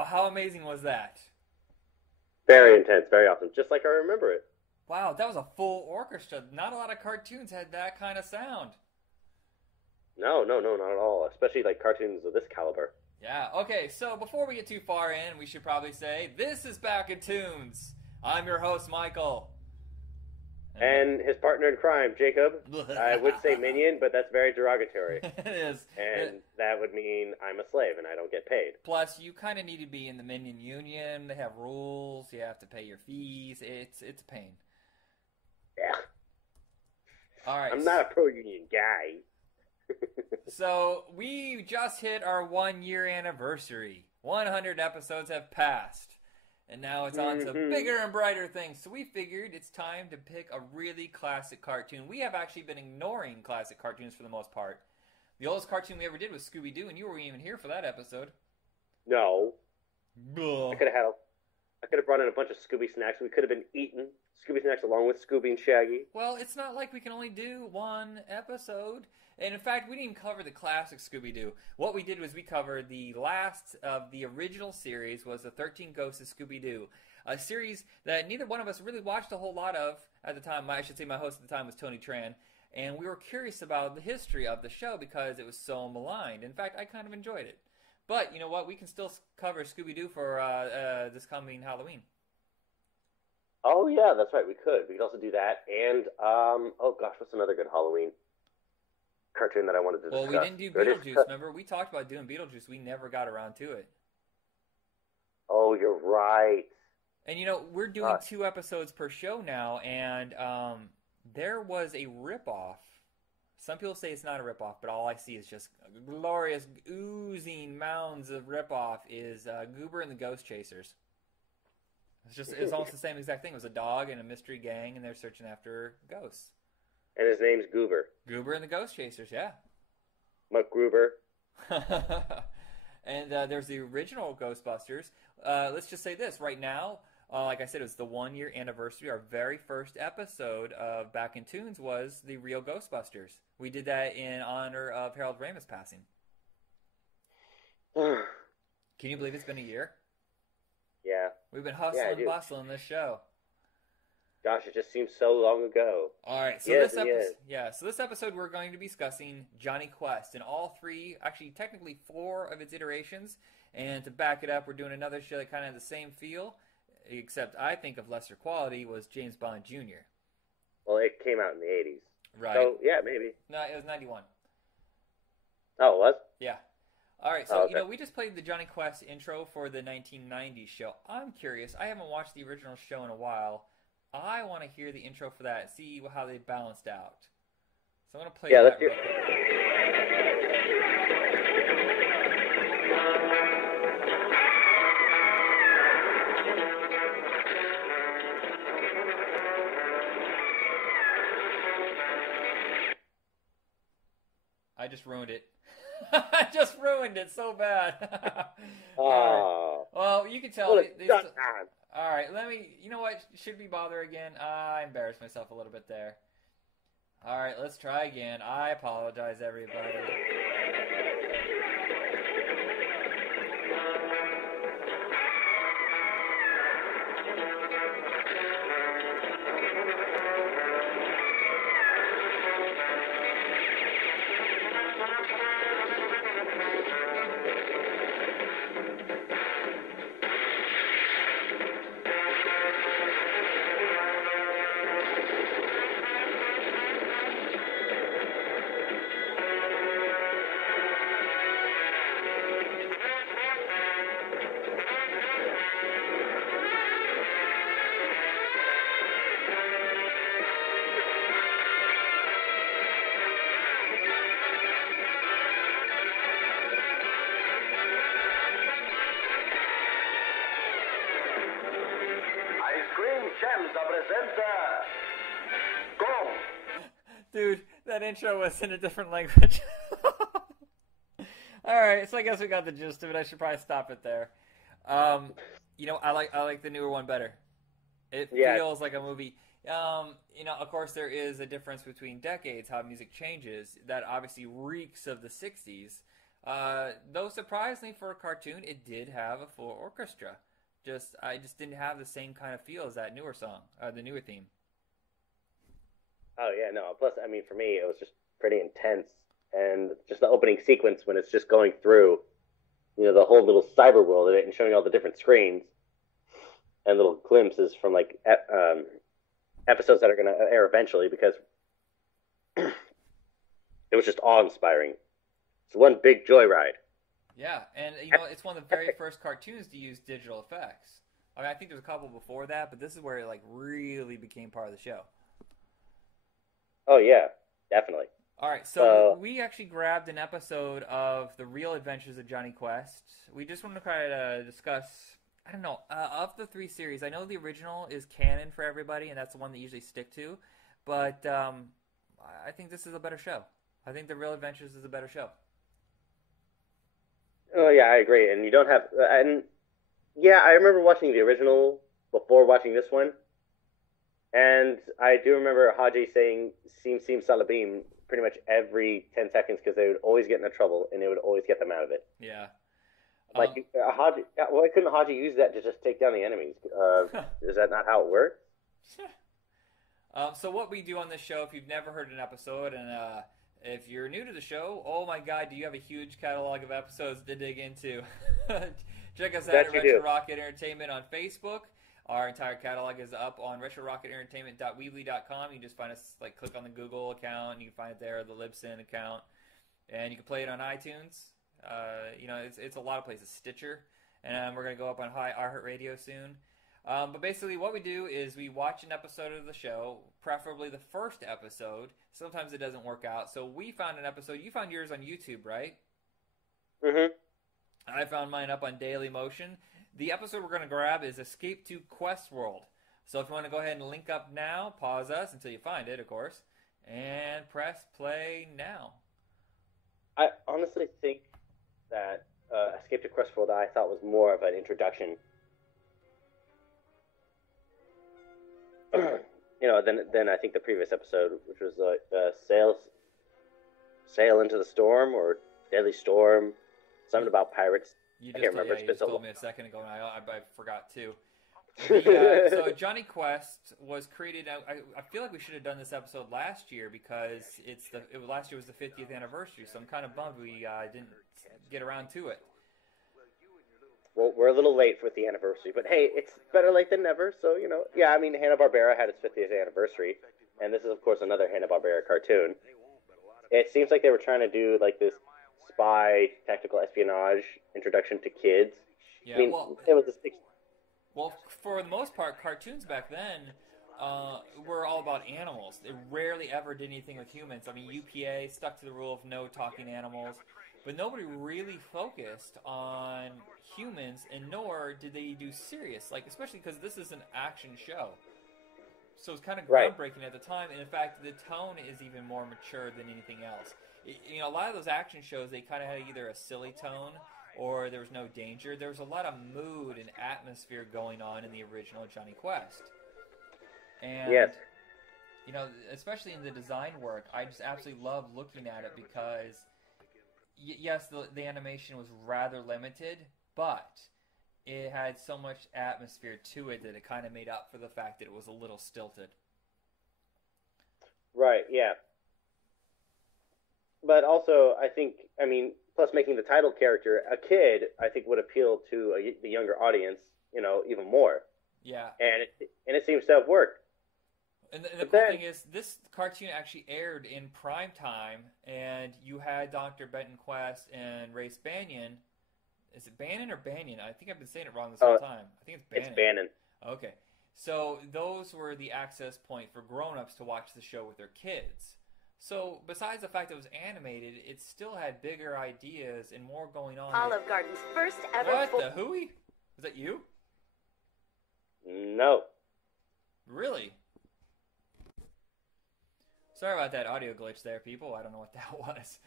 Wow, how amazing was that? Very intense, very awesome, just like I remember it. Wow, that was a full orchestra. Not a lot of cartoons had that kind of sound. No, no, no, not at all. Especially like cartoons of this caliber. Yeah, okay, so before we get too far in, we should probably say, this is Back in Toons. I'm your host, Michael. And his partner in crime, Jacob. I would say minion, but that's very derogatory. It is. And that would mean I'm a slave and I don't get paid. Plus, you kind of need to be in the minion union. They have rules. You have to pay your fees. It's a pain. Yeah. All right. I'm not a pro-union guy. So, we just hit our 1-year anniversary. 100 episodes have passed. And now it's on to bigger and brighter things. So we figured it's time to pick a really classic cartoon. We have actually been ignoring classic cartoons for the most part. The oldest cartoon we ever did was Scooby-Doo, and you weren't even here for that episode. No. Ugh. I could have brought in a bunch of Scooby snacks. We could have been eating Scooby snacks along with Scooby and Shaggy. Well, it's not like we can only do one episode. And in fact, we didn't even cover the classic Scooby-Doo. What we did was we covered the last of the original series was the 13 Ghosts of Scooby-Doo. A series that neither one of us really watched a whole lot of at the time. I should say my host at the time was Tony Tran. And we were curious about the history of the show because it was so maligned. In fact, I kind of enjoyed it. But you know what? We can still cover Scooby-Doo for this coming Halloween. Oh, yeah, that's right. We could also do that. And, oh gosh, what's another good Halloween cartoon that I wanted to discuss? Well, we didn't do Beetlejuice, remember? We talked about doing Beetlejuice. We never got around to it. Oh, you're right. And, you know, we're doing 2 episodes per show now, and there was a ripoff. Some people say it's not a ripoff, but all I see is just glorious, oozing mounds of ripoff is Goober and the Ghost Chasers. It's almost the same exact thing. It was a dog and a mystery gang, and they're searching after ghosts. And his name's Goober. Goober and the Ghost Chasers, yeah. McGruber. And there's the original Ghostbusters. Let's just say this. Right now, like I said, it was the 1-year anniversary. Our very first episode of Back in Toons was the real Ghostbusters. We did that in honor of Harold Ramis passing. Can you believe it's been a year? Yeah. We've been hustling and bustling this show. Gosh, it just seems so long ago. All right, so this episode we're going to be discussing Jonny Quest and all 3, actually technically 4 of its iterations. And to back it up, we're doing another show that kind of has the same feel, except I think of lesser quality, was James Bond Jr. Well, it came out in the 80s. Right. So, yeah, maybe. No, it was 91. Oh, it was? Yeah. All right, so, you know, we just played the Jonny Quest intro for the 1990s show. I'm curious. I haven't watched the original show in a while. I want to hear the intro for that and see how they balanced out. So I'm going to play that real quick. I just ruined it. I just ruined it so bad. Oh. Right. Well, you can tell. All right, you know what? Should we bother again? I embarrassed myself a little bit there. All right, let's try again. I apologize, everybody. Dude, that intro was in a different language. Alright, so I guess we got the gist of it. I should probably stop it there. You know, I like the newer one better. It feels like a movie. You know, of course there is a difference between decades, how music changes. That obviously reeks of the 60s. Though surprisingly for a cartoon, it did have a full orchestra. I just didn't have the same kind of feel as that newer song, the newer theme. Oh yeah, no. Plus, I mean, for me, it was just pretty intense, and just the opening sequence when it's just going through, the whole little cyber world of it and showing all the different screens and little glimpses from like episodes that are going to air eventually because it was just awe-inspiring. It's one big joyride. Yeah, and it's one of the very first cartoons to use digital effects. I mean, I think there's a couple before that, but this is where it like really became part of the show. Oh yeah, definitely. All right, so we actually grabbed an episode of The Real Adventures of Jonny Quest. We just want to try to discuss, I don't know, of the three series. I know the original is canon for everybody, and that's the one that you usually stick to. But I think this is a better show. I think The Real Adventures is a better show. Oh yeah, I agree. And you don't have, and yeah, I remember watching the original before watching this one, and I do remember Haji saying "Seem Seem Salabim" pretty much every 10 seconds because they would always get into trouble and it would always get them out of it. Yeah. Like Haji, why couldn't Haji use that to just take down the enemies? Is that not how it works? So what we do on this show, if you've never heard an episode, and if you're new to the show, oh my God, do you have a huge catalog of episodes to dig into? Check us out at Retro Rocket Entertainment on Facebook. Our entire catalog is up on retrorocketentertainment.weebly.com. You can just find us, click on the Google account, and you can find it there, the Libsyn account, and you can play it on iTunes. It's a lot of places, Stitcher, and we're going to go up on iHeartRadio soon. But basically what we do is we watch an episode of the show, preferably the first episode. Sometimes it doesn't work out. So we found an episode. You found yours on YouTube, right? Mm-hmm. I found mine up on Daily Motion. The episode we're going to grab is Escape to Quest World. So if you want to go ahead and link up now, pause us until you find it, of course, and press play now. I honestly think that Escape to Quest World I thought was more of an introduction. Then I think the previous episode, which was Sail into the Storm or Deadly Storm, something about pirates. I can't remember. You just told me a second ago, and I forgot too. So Jonny Quest was created. I feel like we should have done this episode last year because last year was the 50th anniversary. So I'm kind of bummed we didn't get around to it. Well, we're a little late with the anniversary, but hey, it's better late than never. So yeah. I mean, Hanna-Barbera had its 50th anniversary, and this is of course another Hanna-Barbera cartoon. It seems like they were trying to do this spy tactical espionage introduction to kids. Yeah, I mean, it was well, for the most part, cartoons back then were all about animals. They rarely ever did anything with humans. I mean, UPA stuck to the rule of no talking animals, but nobody really focused on humans, and nor did they do serious, especially because this is an action show. So it's kind of groundbreaking at the time, and in fact, the tone is even more mature than anything else. A lot of those action shows, they kind of had either a silly tone or there was no danger. There was a lot of mood and atmosphere going on in the original Jonny Quest. And, yes. Especially in the design work, I just absolutely love looking at it because, yes, the animation was rather limited, but it had so much atmosphere to it that it kind of made up for the fact that it was a little stilted. Right, yeah. But also, plus making the title character a kid, I think would appeal to the younger audience, even more. Yeah. And it seems to have worked. And the cool thing is, this cartoon actually aired in prime time, and you had Dr. Benton Quest and Race Banyan. Is it Bannon or Banyan? I think I've been saying it wrong this whole time. I think it's Bannon. It's Bannon. Okay. So those were the access point for grown-ups to watch the show with their kids. So besides the fact that it was animated, it still had bigger ideas and more going on. Olive Garden's first ever... What the hooey? Was that you? No. Really? Sorry about that audio glitch there, people. I don't know what that was.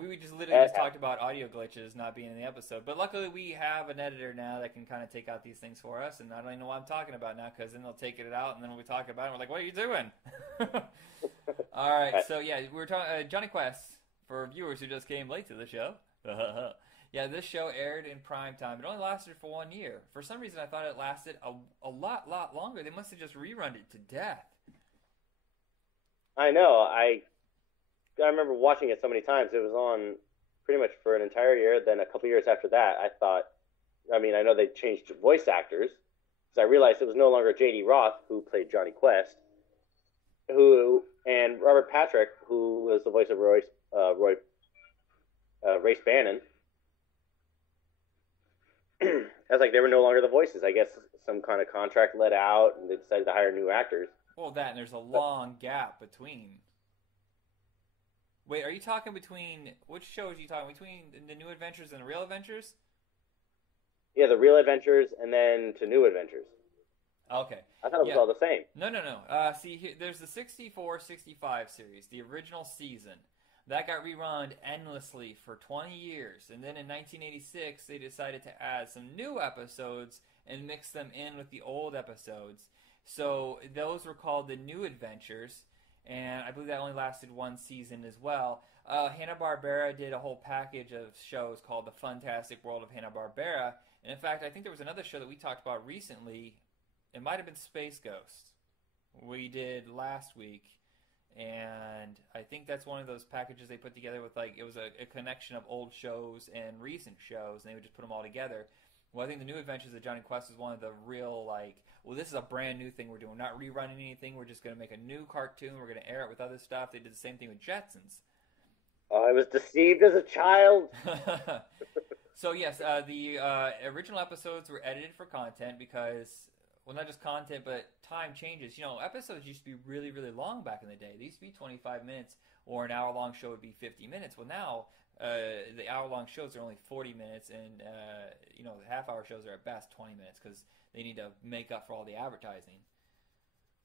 We just literally talked about audio glitches not being in the episode. But luckily we have an editor now that can kind of take out these things for us. And I don't even know what I'm talking about now because then they'll take it out and then we talk about it and we're like, what are you doing? All right. So, yeah, we were talking Jonny Quest for viewers who just came late to the show. Yeah, this show aired in prime time. It only lasted for 1 year. For some reason, I thought it lasted a lot longer. They must have just rerun it to death. I know. I remember watching it so many times. It was on pretty much for an entire year. Then a couple years after that, I thought, I mean, I know they changed voice actors, so I realized it was no longer J.D. Roth who played Jonny Quest, and Robert Patrick, who was the voice of Race Bannon. I was like, they were no longer the voices. I guess some kind of contract let out, and they decided to hire new actors. Well, that and there's a long gap between. Wait, are you talking between which shows are you talking between the New Adventures and the Real Adventures? Yeah, the Real Adventures, and then to New Adventures. Okay. I thought it was all the same. No. See, here, there's the 64-65 series, the original season. That got rerun endlessly for 20 years. And then in 1986, they decided to add some new episodes and mix them in with the old episodes. So those were called the New Adventures. And I believe that only lasted one season as well. Hanna-Barbera did a whole package of shows called The Fantastic World of Hanna-Barbera. And in fact, I think there was another show that we talked about recently. It might have been Space Ghost. We did last week. And I think that's one of those packages they put together with, like, it was a connection of old shows and recent shows, and they would just put them all together. Well, I think the New Adventures of Jonny Quest is one of the real, like, well, this is a brand new thing we're doing. We're not rerunning anything. We're just going to make a new cartoon. We're going to air it with other stuff. They did the same thing with Jetsons. Oh, I was deceived as a child. So, yes, the original episodes were edited for content because, well, not just content, but time changes. You know, episodes used to be really, really long back in the day. They used to be 25 minutes, or an hour-long show would be 50 minutes. Well, now, the hour-long shows are only 40 minutes, and, you know, the half-hour shows are at best 20 minutes because they need to make up for all the advertising.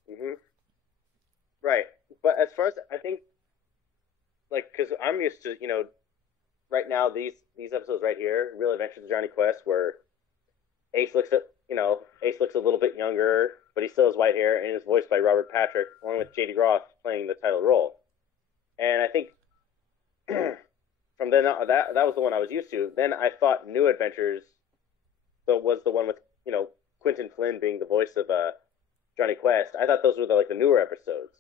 Mm-hmm. Right. But as far as, I think, like, because I'm used to, you know, right now, these episodes right here, Real Adventures of Jonny Quest, where Ace looks a little bit younger, but he still has white hair, and is voiced by Robert Patrick, along with J.D. Roth playing the title role. And I think from then on, that was the one I was used to. Then I thought New Adventures was the one with, you know, Quentin Flynn being the voice of Jonny Quest. I thought those were the newer episodes.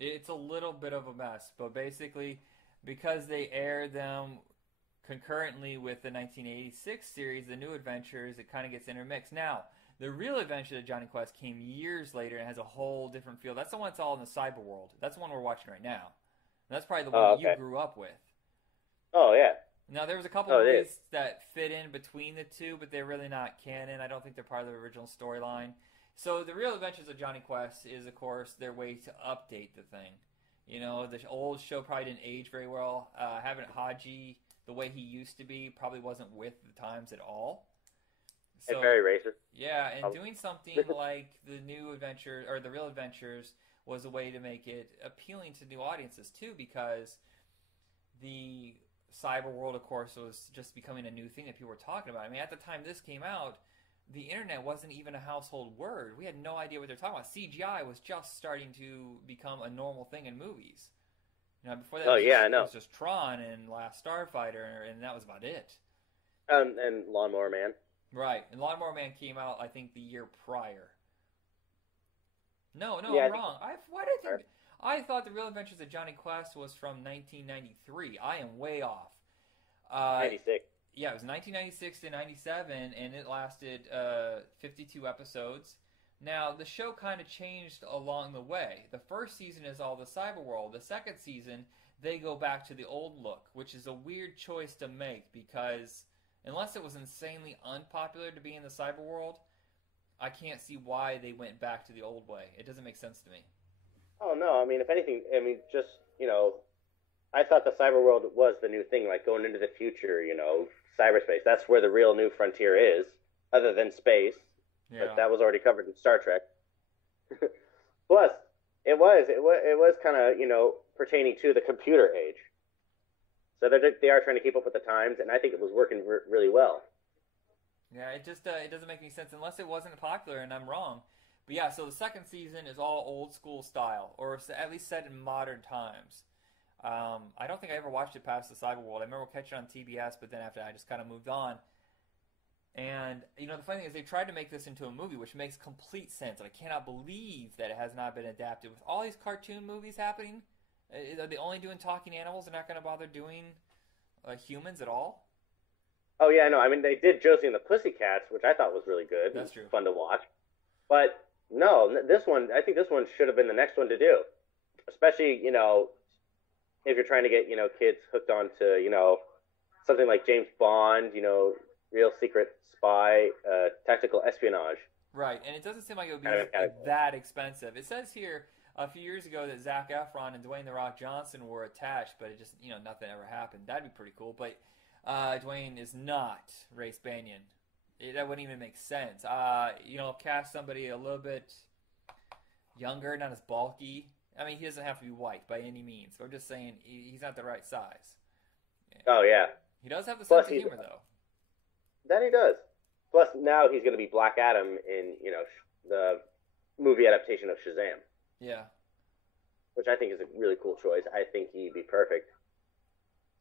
It's a little bit of a mess, but basically, because they aired them concurrently with the 1986 series, The New Adventures, it kind of gets intermixed. Now, The Real Adventures of Jonny Quest came years later and has a whole different feel. That's the one that's all in the cyber world. That's the one we're watching right now. And that's probably the one you grew up with. Oh, yeah. Now, there was a couple of movies that fit in between the two, but they're really not canon. I don't think they're part of the original storyline. So, The Real Adventures of Jonny Quest is, of course, their way to update the thing. You know, the old show probably didn't age very well. Having Haji the way he used to be probably wasn't with the times at all. So, it's very racist. Yeah, and doing something like The New Adventure, or The Real Adventures, was a way to make it appealing to new audiences, too, because the cyber world, of course, was just becoming a new thing that people were talking about. I mean, at the time this came out, the internet wasn't even a household word. We had no idea what they're talking about. CGI was just starting to become a normal thing in movies. You know, before that, it was just Tron and Last Starfighter, and that was about it. And Lawnmower Man. Right, and Lawnmower Man came out, I think, the year prior. No, yeah, I'm wrong. I thought The Real Adventures of Jonny Quest was from 1993. I am way off. 96. Yeah, it was 1996 to 97, and it lasted 52 episodes. Now, the show kind of changed along the way. The first season is all the cyber world. The second season, they go back to the old look, which is a weird choice to make because unless it was insanely unpopular to be in the cyber world, I can't see why they went back to the old way. It doesn't make sense to me. Oh, no. I mean, if anything, just, you know, I thought the cyber world was the new thing, like going into the future, you know, cyberspace. That's where the real new frontier is, other than space. Yeah. But that was already covered in Star Trek. Plus, it was kind of, you know, pertaining to the computer age. So they are trying to keep up with the times, and I think it was working really well. Yeah, it just it doesn't make any sense unless it wasn't popular, and I'm wrong. But yeah, so the second season is all old school style, or at least set in modern times. I don't think I ever watched it past the Cyber World. I remember catching it on TBS, but then after I just kind of moved on. And, the funny thing is they tried to make this into a movie, which makes complete sense. And I cannot believe that it has not been adapted. With all these cartoon movies happening, are they only doing talking animals? They're not going to bother doing humans at all? Oh, yeah, no. I mean, they did Josie and the Pussycats, which I thought was really good. That's true. Fun to watch. But, no, I think this one should have been the next one to do. Especially, if you're trying to get, kids hooked on to, something like James Bond, real secret spy, tactical espionage. Right, and it doesn't seem like it would be that expensive. It says here a few years ago that Zac Efron and Dwayne "The Rock" Johnson were attached, but it just, nothing ever happened. That'd be pretty cool, but Dwayne is not Race Banyan. That wouldn't even make sense. Cast somebody a little bit younger, not as bulky. I mean, he doesn't have to be white by any means. But I'm just saying he's not the right size. Oh, yeah. He does have the sense of humor, though. That he does. Plus, now he's going to be Black Adam in, the movie adaptation of Shazam. Yeah. Which I think is a really cool choice. I think he'd be perfect.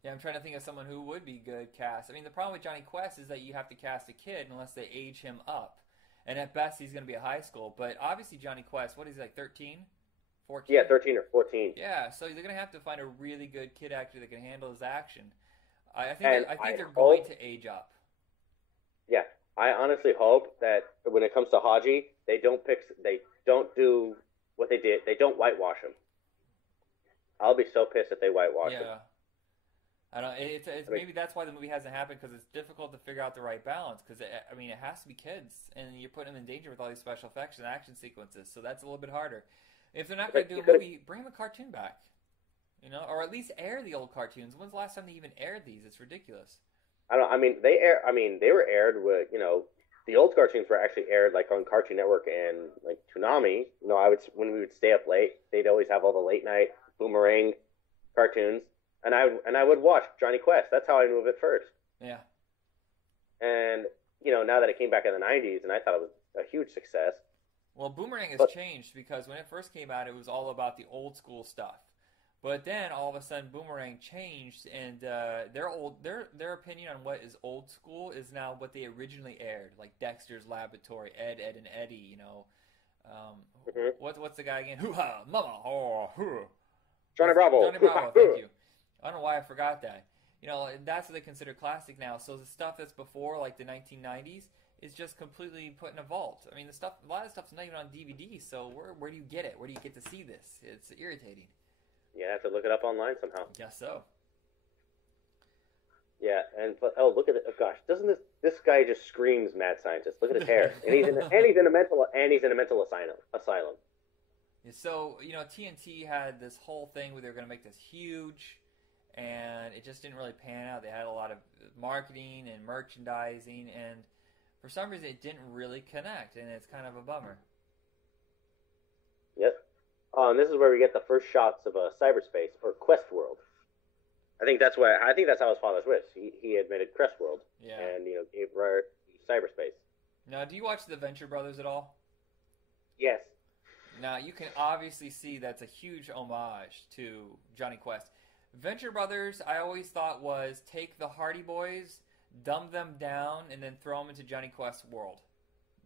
Yeah, I'm trying to think of someone who would be good cast. I mean, the problem with Jonny Quest is that you have to cast a kid unless they age him up. And at best, he's going to be a high school. But obviously, Jonny Quest, what is he, like 13? 14? Yeah, 13 or 14. Yeah, so they're going to have to find a really good kid actor that can handle his action. I think they're going to age up. Yeah, I honestly hope that when it comes to Haji, they don't do what they did. They don't whitewash him. I'll be so pissed if they whitewash him. Yeah. I don't. Maybe that's why the movie hasn't happened, because it's difficult to figure out the right balance. Because it has to be kids, and you're putting them in danger with all these special effects and action sequences. So that's a little bit harder. If they're not going to do a movie, bring the cartoon back, or at least air the old cartoons. When's the last time they even aired these? It's ridiculous. They were aired with, the old cartoons were actually aired like on Cartoon Network and like Toonami. When we would stay up late, they'd always have all the late night Boomerang cartoons. And I would watch Jonny Quest. That's how I knew of it first. Yeah. And, now that it came back in the 90s, and I thought it was a huge success. Well, Boomerang has changed, because when it first came out, it was all about the old school stuff. But then, all of a sudden, Boomerang changed, and their opinion on what is old school is now what they originally aired, like Dexter's Laboratory, Ed, and Eddie, What's the guy again? Hoo-ha, mama, oh, hoo. Johnny Bravo. Johnny Bravo, thank you. I don't know why I forgot that. That's what they consider classic now. So the stuff that's before, like the 1990s, is just completely put in a vault. I mean, a lot of stuff's not even on DVD. So where do you get it? Where do you get to see this? It's irritating. Yeah, I have to look it up online somehow. Guess so. Yeah, look at it. Oh, gosh, doesn't this guy just screams mad scientist? Look at his hair, and he's in a mental asylum. Yeah, so TNT had this whole thing where they were going to make this huge. And it just didn't really pan out. They had a lot of marketing and merchandising, and for some reason it didn't really connect, and it's kind of a bummer. Yep. And this is where we get the first shots of cyberspace, or Quest World. I think that's how his father's was. He admitted Quest World, and gave Rare cyberspace. Now, do you watch the Venture Brothers at all? Yes. Now, you can obviously see that's a huge homage to Jonny Quest. Venture Brothers, I always thought, was take the Hardy Boys, dumb them down, and then throw them into Jonny Quest's world.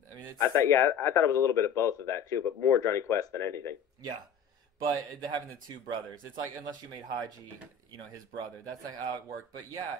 I mean, I thought it was a little bit of both of that too, but more Jonny Quest than anything. Yeah, but having the two brothers, it's like, unless you made Haji, his brother, that's like how it worked. But yeah,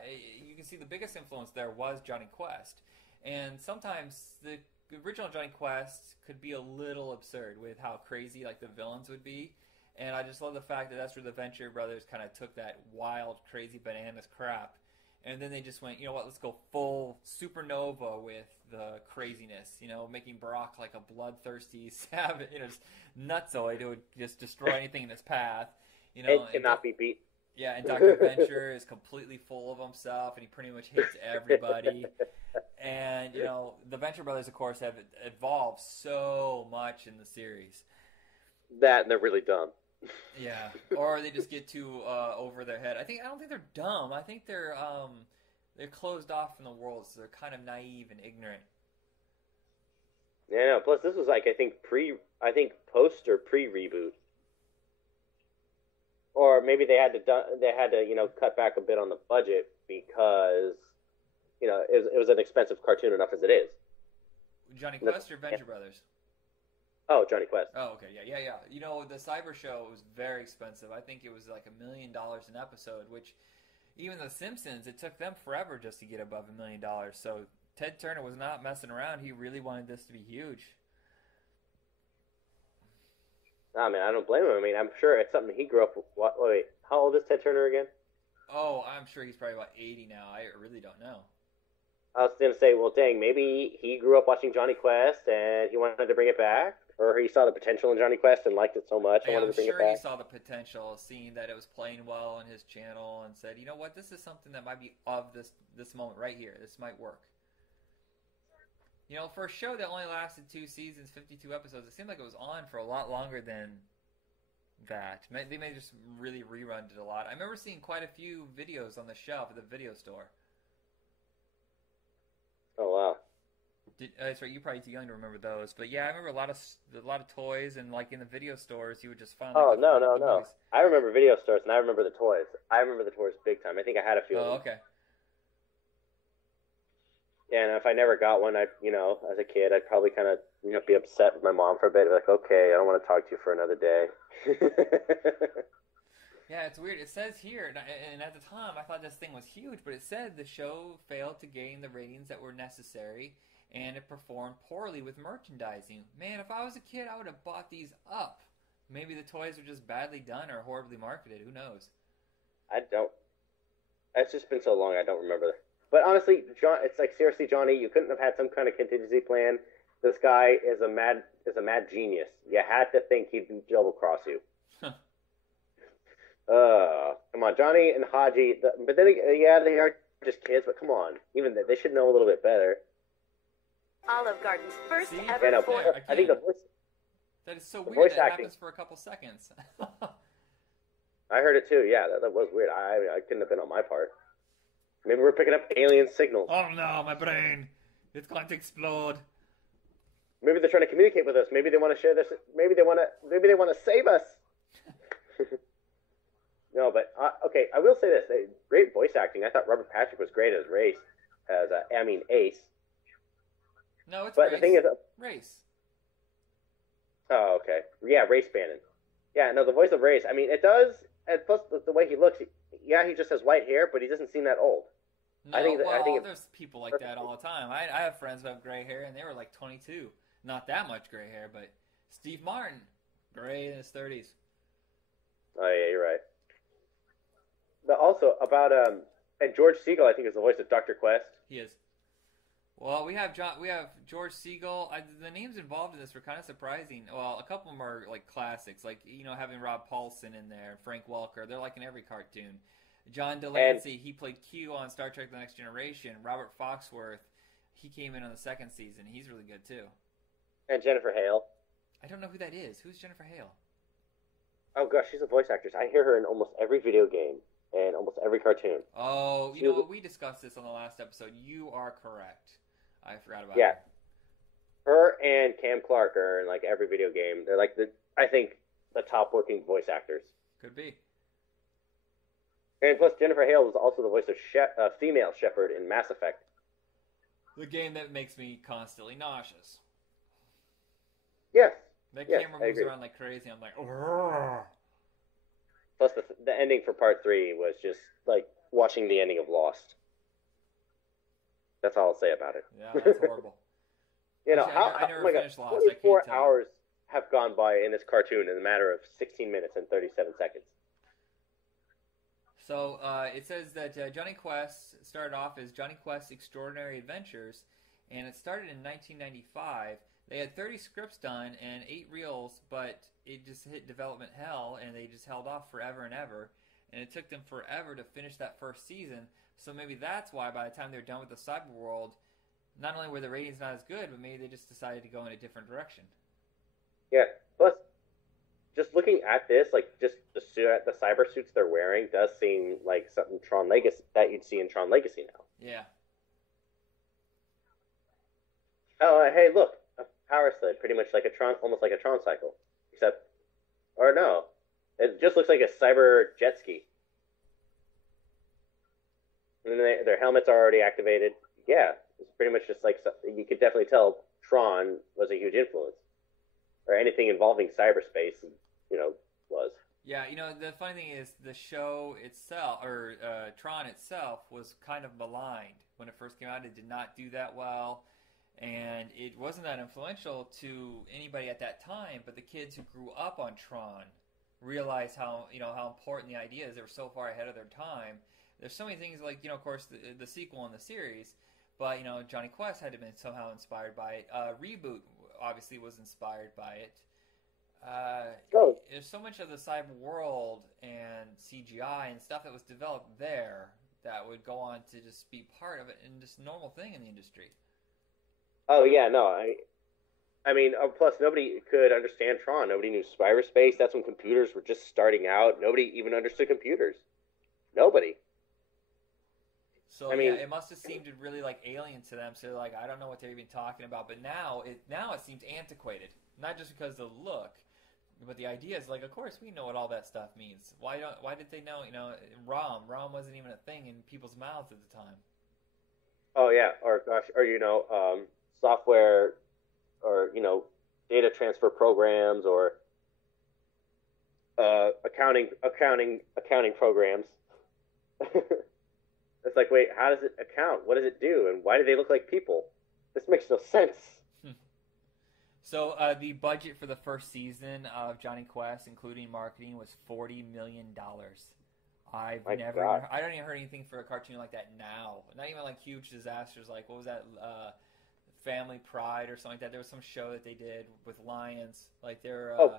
you can see the biggest influence there was Jonny Quest, and sometimes the original Jonny Quest could be a little absurd with how crazy like the villains would be. And I just love the fact that that's where the Venture Brothers kind of took that wild, crazy, bananas crap. And then they just went, let's go full supernova with the craziness, making Barack like a bloodthirsty savage, just nutsoid who would just destroy anything in its path. It cannot be beat. Yeah, and Dr. Venture is completely full of himself, and he pretty much hates everybody. And, the Venture Brothers, of course, have evolved so much in the series. That, and they're really dumb. Yeah, or they just get too over their head. I don't think they're dumb. I think they're closed off from the world, so they're kind of naive and ignorant. Yeah, no, plus this was like I think post or pre reboot. or maybe they had to cut back a bit on the budget because it was an expensive cartoon enough as it is. Jonny Quest or Venture Brothers? Oh, Jonny Quest. Oh, okay, yeah. The Cyber Show was very expensive. I think it was like $1 million an episode, which even The Simpsons, it took them forever just to get above $1 million. So Ted Turner was not messing around. He really wanted this to be huge. I mean, I don't blame him. I mean, I'm sure it's something he grew up with. Wait, how old is Ted Turner again? Oh, I'm sure he's probably about 80 now. I really don't know. I was going to say, well, dang, maybe he grew up watching Jonny Quest and he wanted to bring it back, or he saw the potential in Jonny Quest and liked it so much and wanted to bring it back. I'm sure he saw the potential, seeing that it was playing well on his channel, and said, you know what, this is something that might be of this moment right here. This might work. For a show that only lasted 2 seasons, 52 episodes, it seemed like it was on for a lot longer than that. They may just really rerun it a lot. I remember seeing quite a few videos on the shelf at the video store. Oh wow! That's right. You're probably too young to remember those, but yeah, I remember a lot of toys, and like in the video stores, you would just find. Like, no! I remember video stores, and I remember the toys. I remember the toys big time. I think I had a few. Oh, okay. Yeah, and if I never got one, as a kid, I'd probably kind of, be upset with my mom for a bit. Be like, okay, I don't want to talk to you for another day. Yeah, it's weird. It says here, and at the time, I thought this thing was huge, but it said the show failed to gain the ratings that were necessary, and it performed poorly with merchandising. Man, if I was a kid, I would have bought these up. Maybe the toys were just badly done or horribly marketed. Who knows? I don't. It's just been so long, I don't remember. But honestly, it's like, seriously, Johnny, you couldn't have had some kind of contingency plan. This guy is a mad genius. You had to think he'd double cross you. Come on, Johnny and Haji. But then, yeah, they are just kids. But come on, even they should know a little bit better. Olive Garden's first ever. Yeah, no, I think the voice. That is so weird. That acting happens for a couple seconds. I heard it too. Yeah, that was weird. I couldn't have been on my part. Maybe we're picking up alien signals. Oh no, my brain! It's going to explode. Maybe they're trying to communicate with us. Maybe they want to share this. Maybe they want to save us. No, but okay. I will say this: great voice acting. I thought Robert Patrick was great as Ace. No, it's but Race. The thing is, Race. Oh, okay. Yeah, Race Bannon. Yeah, no, the voice of Race. I mean, it does. And plus, the way he looks, he just has white hair, but he doesn't seem that old. No, I think there's people like that all the time. I have friends who have gray hair, and they were like 22. Not that much gray hair, but Steve Martin, gray in his 30s. Oh, yeah, you're right. But also, about, and George Segal, I think, is the voice of Dr. Quest. He is. Well, we have George Segal. The names involved in this were kind of surprising. Well, a couple of them are like classics, like having Rob Paulson in there, Frank Welker. They're like in every cartoon. John Delancey, he played Q on Star Trek: The Next Generation. Robert Foxworth, he came in on the second season. He's really good too. And Jennifer Hale. I don't know who that is. Who's Jennifer Hale? Oh gosh, she's a voice actress. I hear her in almost every video game and almost every cartoon. Oh, you know what? We discussed this on the last episode. You are correct. I forgot about it. Yeah. Her and Cam Clark are in like every video game. They're like I think the top working voice actors. Could be. And plus, Jennifer Hale was also the voice of female Shepard in Mass Effect. The game that makes me constantly nauseous. Yes. That camera moves around like crazy. I'm like, oh. Plus, the ending for Part 3 was just like watching the ending of Lost. That's all I'll say about it. Yeah, that's horrible. I never finished Lost. 24 hours have gone by in this cartoon in a matter of 16 minutes and 37 seconds. So it says that Jonny Quest started off as Jonny Quest Extraordinary Adventures, and it started in 1995. They had 30 scripts done and 8 reels, but it just hit development hell, and they just held off forever and ever. And it took them forever to finish that first season. So maybe that's why by the time they're done with the cyber world, not only were the ratings not as good, but maybe they just decided to go in a different direction. Yeah. Plus, just looking at this, like just the cyber suits they're wearing does seem like something Tron Legacy that you'd see in Tron Legacy now. Yeah. Oh, hey, look, a power sled, pretty much like almost like a Tron cycle, except, or no, It just looks like a cyber jet ski. And then their helmets are already activated. Yeah, it's pretty much just like you could definitely tell Tron was a huge influence, or anything involving cyberspace, was. Yeah, the funny thing is the show itself, or Tron itself, was kind of maligned when it first came out. It did not do that well, and it wasn't that influential to anybody at that time. But the kids who grew up on Tron realized how important the idea is. They were so far ahead of their time. There's so many things like, of course, the sequel in the series, but, Jonny Quest had to have been somehow inspired by it. Reboot obviously was inspired by it. There's so much of the cyber world and CGI and stuff that was developed there that would go on to just be part of it and just a normal thing in the industry. Oh, yeah, no, I mean, plus nobody could understand Tron. Nobody knew cyberspace. That's when computers were just starting out. Nobody even understood computers. Nobody. So it must have seemed really like alien to them. So they're like, I don't know what they're even talking about. But now it seems antiquated, not just because of the look, but the idea is like, of course we know what all that stuff means. Why did they know? ROM wasn't even a thing in people's mouths at the time. Oh yeah, or software, or data transfer programs, or accounting programs. It's like, wait, how does it account? What does it do? And why do they look like people? This makes no sense. So the budget for the first season of Jonny Quest, including marketing, was $40 million. I don't even heard anything for a cartoon like that now. Not even like huge disasters like, what was that, Family Pride or something like that. There was some show that they did with lions. Like they're, do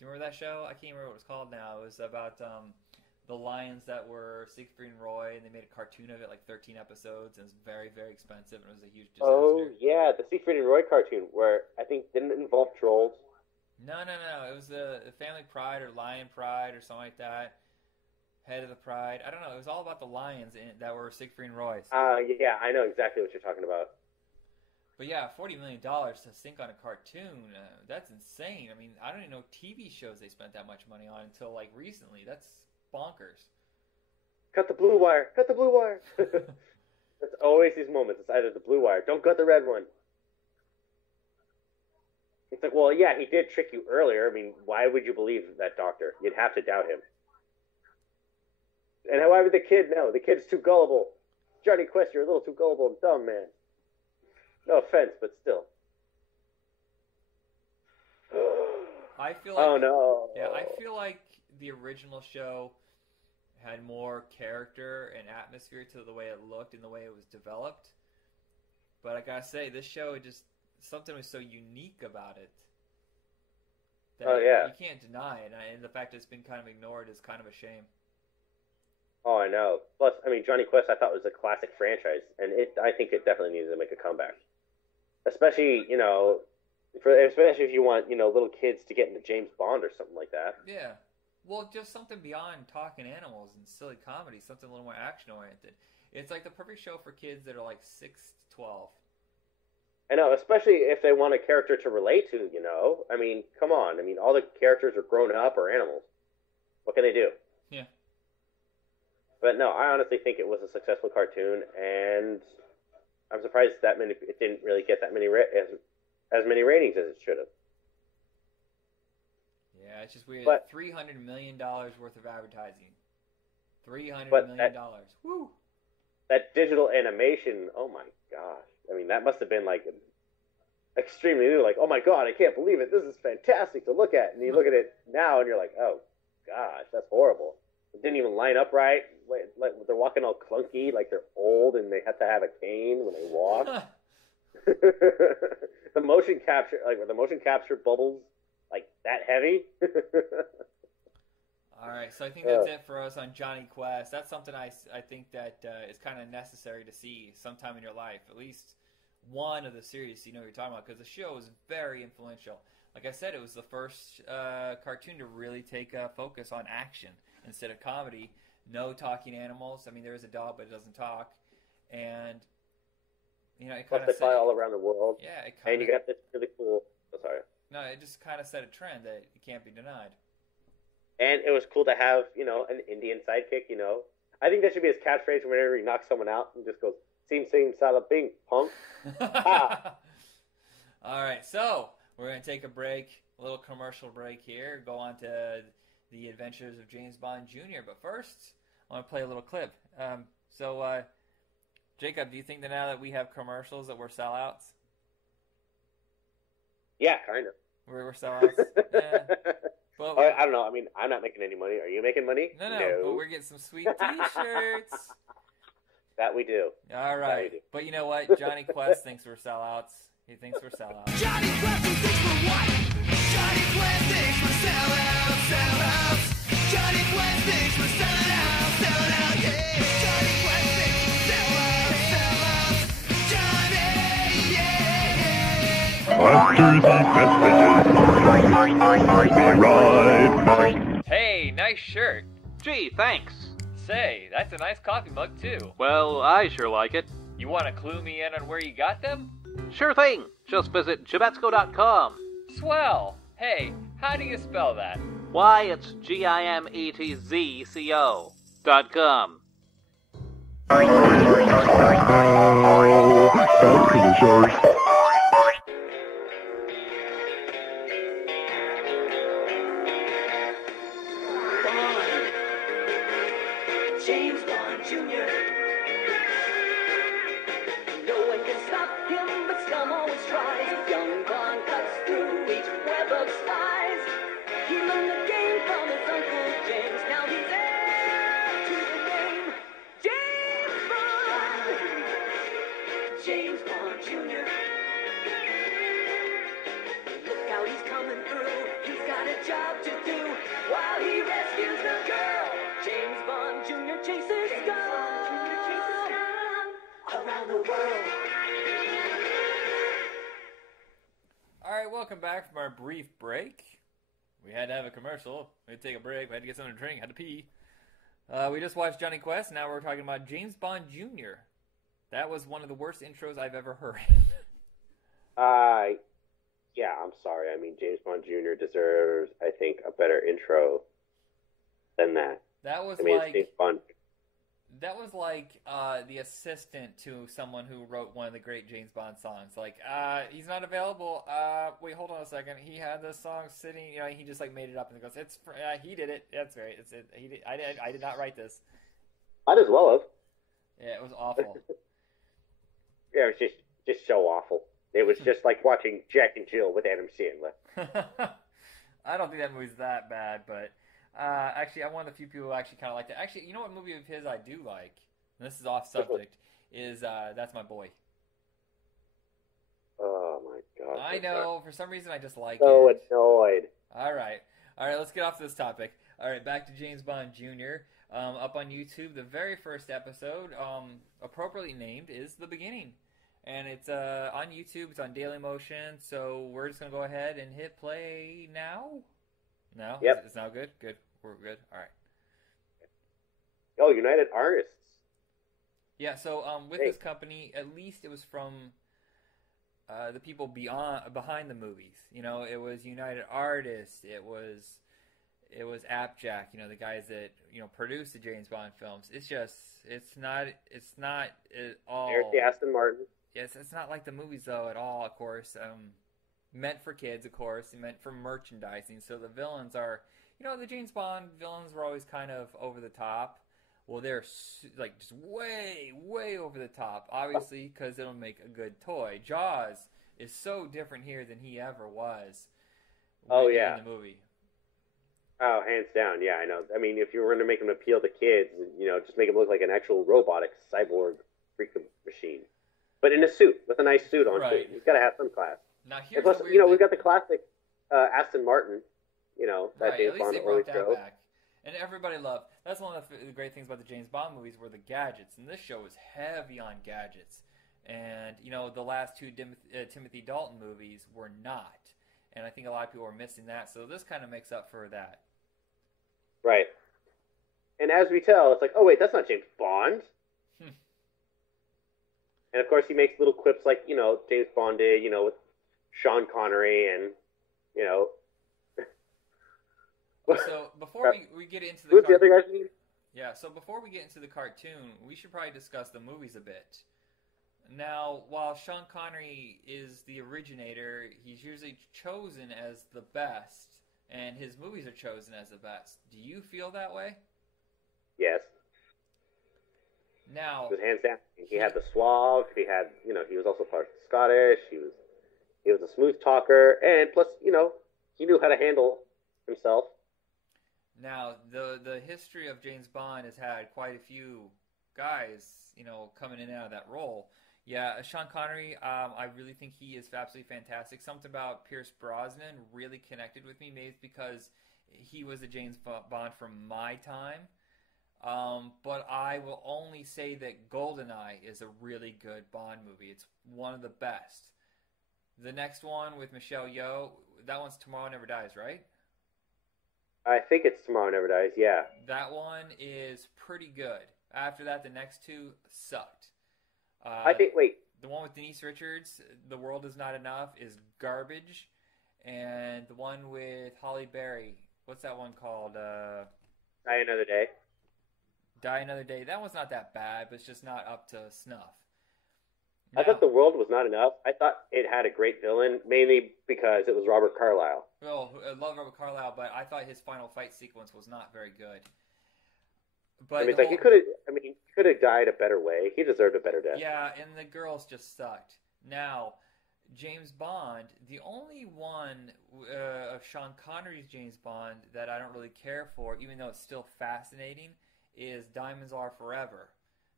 you remember that show? I can't remember what it was called now. It was about the lions that were Siegfried and Roy, and they made a cartoon of it, like 13 episodes, and it was very, very expensive, and it was a huge disaster. Oh, yeah, the Siegfried and Roy cartoon, where I think didn't it involve trolls? No. It was the Family Pride or Lion Pride or something like that. Head of the Pride. I don't know. It was all about the lions that were Siegfried and Roy's. Yeah, I know exactly what you're talking about. But yeah, $40 million to sink on a cartoon, that's insane. I mean, I don't even know TV shows they spent that much money on until like recently. That's bonkers. Cut the blue wire. Cut the blue wire. It's always these moments. It's either the blue wire. Don't cut the red one. It's like, well, yeah, he did trick you earlier. I mean, why would you believe that doctor? You'd have to doubt him. And however the kid, no, the kid's too gullible. Jonny Quest, you're a little too gullible and dumb, man. No offense, but still. I feel like, oh no. Yeah, I feel like the original show had more character and atmosphere to the way it looked and the way it was developed. But I gotta say, this show, something was so unique about it that you can't deny it. And the fact that it's been kind of ignored is kind of a shame. Oh, I know. Plus, I mean, Jonny Quest I thought was a classic franchise, and I think it definitely needs to make a comeback. Especially, especially if you want, little kids to get into James Bond or something like that. Yeah. Well, just something beyond talking animals and silly comedy, something a little more action-oriented. It's like the perfect show for kids that are like 6 to 12. I know, especially if they want a character to relate to, I mean, come on. I mean, all the characters are grown up or animals. What can they do? Yeah. But no, I honestly think it was a successful cartoon, and I'm surprised it didn't really get that many as many ratings as it should have. Yeah, it's just weird. But $300 million worth of advertising. $300 million. Woo! That digital animation, oh my gosh. I mean, that must have been like extremely new. Like, oh my god, I can't believe it. This is fantastic to look at. And you look at it now and you're like, oh gosh, that's horrible. It didn't even line up right. Like they're walking all clunky, like they're old and they have to have a cane when they walk. The motion capture bubbles like that heavy. All right, so I think that's it for us on Jonny Quest. That's something I think that is kind of necessary to see sometime in your life. At least one of the series you know what you're talking about, because the show is very influential. Like I said, it was the first cartoon to really take a focus on action instead of comedy. No talking animals. I mean, there is a dog, but it doesn't talk. And, it kind of they fly all around the world. Yeah. And you got this really cool... Oh, sorry. No, it just kind of set a trend that it can't be denied. And it was cool to have, an Indian sidekick, I think that should be his catchphrase whenever he knocks someone out and just goes, "Sim sim salabing, punk." Ha! All right, so we're going to take a break, a little commercial break here, go on to the adventures of James Bond Jr. But first, I want to play a little clip. Jacob, do you think that now that we have commercials that we're sellouts? Yeah, kind of. We're sellouts? Yeah. Well, I don't know. I mean, I'm not making any money. Are you making money? No, but we're getting some sweet T-shirts. That we do. All right. But you know what? Jonny Quest thinks we're sellouts. He thinks we're sellouts. Jonny Quest thinks we're what? Jonny Quest thinks we're sellouts. Jonny Quest thinks we're sellouts, yeah. Jonny Quest thinks we're sellouts. Jonny, yeah. After the messages, Hey, nice shirt. Gee, thanks. Say, that's a nice coffee mug too. Well, I sure like it. You want to clue me in on where you got them? Sure thing. Just visit Jabetsco.com. Swell. Hey, how do you spell that? Why, it's GIMETZCO.com. back to the source. James Bond Jr. No one can stop him, but scum always tries. Young Bond cuts through each web of spies. He learned the game from his Uncle James. Now he's heir to the name. James Bond! James Bond Jr. Look out, he's coming through. He's got a job to do while he rescues the girl. James Bond Jr. chases scum around the world. All right, welcome back from our brief break. We had to have a commercial. We had to take a break. We had to get something to drink. Had to pee. We just watched Jonny Quest. Now we're talking about James Bond Jr. That was one of the worst intros I've ever heard. Yeah, I'm sorry. I mean, James Bond Jr. deserves, I think, a better intro than that. That was It's James Bond. That was like the assistant to someone who wrote one of the great James Bond songs. Like, he's not available. Wait, hold on a second. He had this song sitting. He just like made it up and goes, he did it. That's right. It's it. He did. I did not write this. Might as well have. Yeah, it was awful. Yeah, it was just so awful. It was just like watching Jack and Jill with Adam Sandler. I don't think that movie's that bad, but actually, I'm one of the few people who actually kind of liked it. Actually, you know what movie of his I do like? And this is off subject. Is That's My Boy. Oh my god! I know. For some reason, I just like so it. Annoyed. All right. Let's get off this topic. All right, back to James Bond Jr. Up on YouTube, the very first episode, appropriately named, is The Beginning. And it's on YouTube. It's on Dailymotion. So we're just going to go ahead and hit play now. No? Yep. It's now good? Good. We're good? All right. Oh, United Artists. Yeah, so with this company, at least it was from the people behind the movies. It was United Artists. It was Appjack. The guys that produced the James Bond films. It's not at all. There's the Aston Martin. Yes, it's not like the movies though at all. Of course, meant for kids. Of course, meant for merchandising. So the villains are, the James Bond villains were always kind of over the top. Well, they're like just way, way over the top. Obviously, because it'll make a good toy. Jaws is so different here than he ever was. In the movie. Oh, hands down, yeah, I know. I mean, if you were going to make him appeal to kids, just make him look like an actual robotic cyborg freaking machine. But in a suit, with a nice suit on, right. Too. He's got to have some class. Now, here's plus, the weird thing. we've got the classic Aston Martin, that right, James at least Bond they always brought that drove. back. And everybody loved. That's one of the great things about the James Bond movies were the gadgets. And this show was heavy on gadgets. And, the last two Timothy Dalton movies were not. And I think a lot of people were missing that. So this kind of makes up for that. Right. And as we tell, it's like, oh, wait, that's not James Bond. And, of course, he makes little quips like, James Bond did, with Sean Connery and, So before we get into Who's the other guy's name? Yeah, so before we get into the cartoon, we should probably discuss the movies a bit. Now, while Sean Connery is the originator, he's usually chosen as the best, and his movies are chosen as the best. Do you feel that way? Yes. Now, It was hands down. He had the suave. He had, he was also part Scottish. He was a smooth talker, and plus, he knew how to handle himself. now the history of James Bond has had quite a few guys, coming in and out of that role. Yeah, Sean Connery, I really think he is absolutely fantastic. Something about Pierce Brosnan really connected with me. Maybe it's because he was a James Bond from my time. But I will only say that GoldenEye is a really good Bond movie. It's one of the best. The next one with Michelle Yeoh, that one's Tomorrow Never Dies, right? I think it's Tomorrow Never Dies, yeah. That one is pretty good. After that, the next two sucked. Wait. The one with Denise Richards, The World Is Not Enough, is garbage. And the one with Halle Berry, what's that one called? Die Another Day. Die Another Day. That one's not that bad, but it's just not up to snuff. I thought The World Was Not Enough. I thought it had a great villain, mainly because it was Robert Carlyle. Well, I love Robert Carlyle, but I thought his final fight sequence was not very good. But he could have died a better way. He deserved a better death. Yeah, and the girls just sucked. Now, James Bond, the only one of Sean Connery's James Bond that I don't really care for, even though it's still fascinating, is Diamonds Are Forever.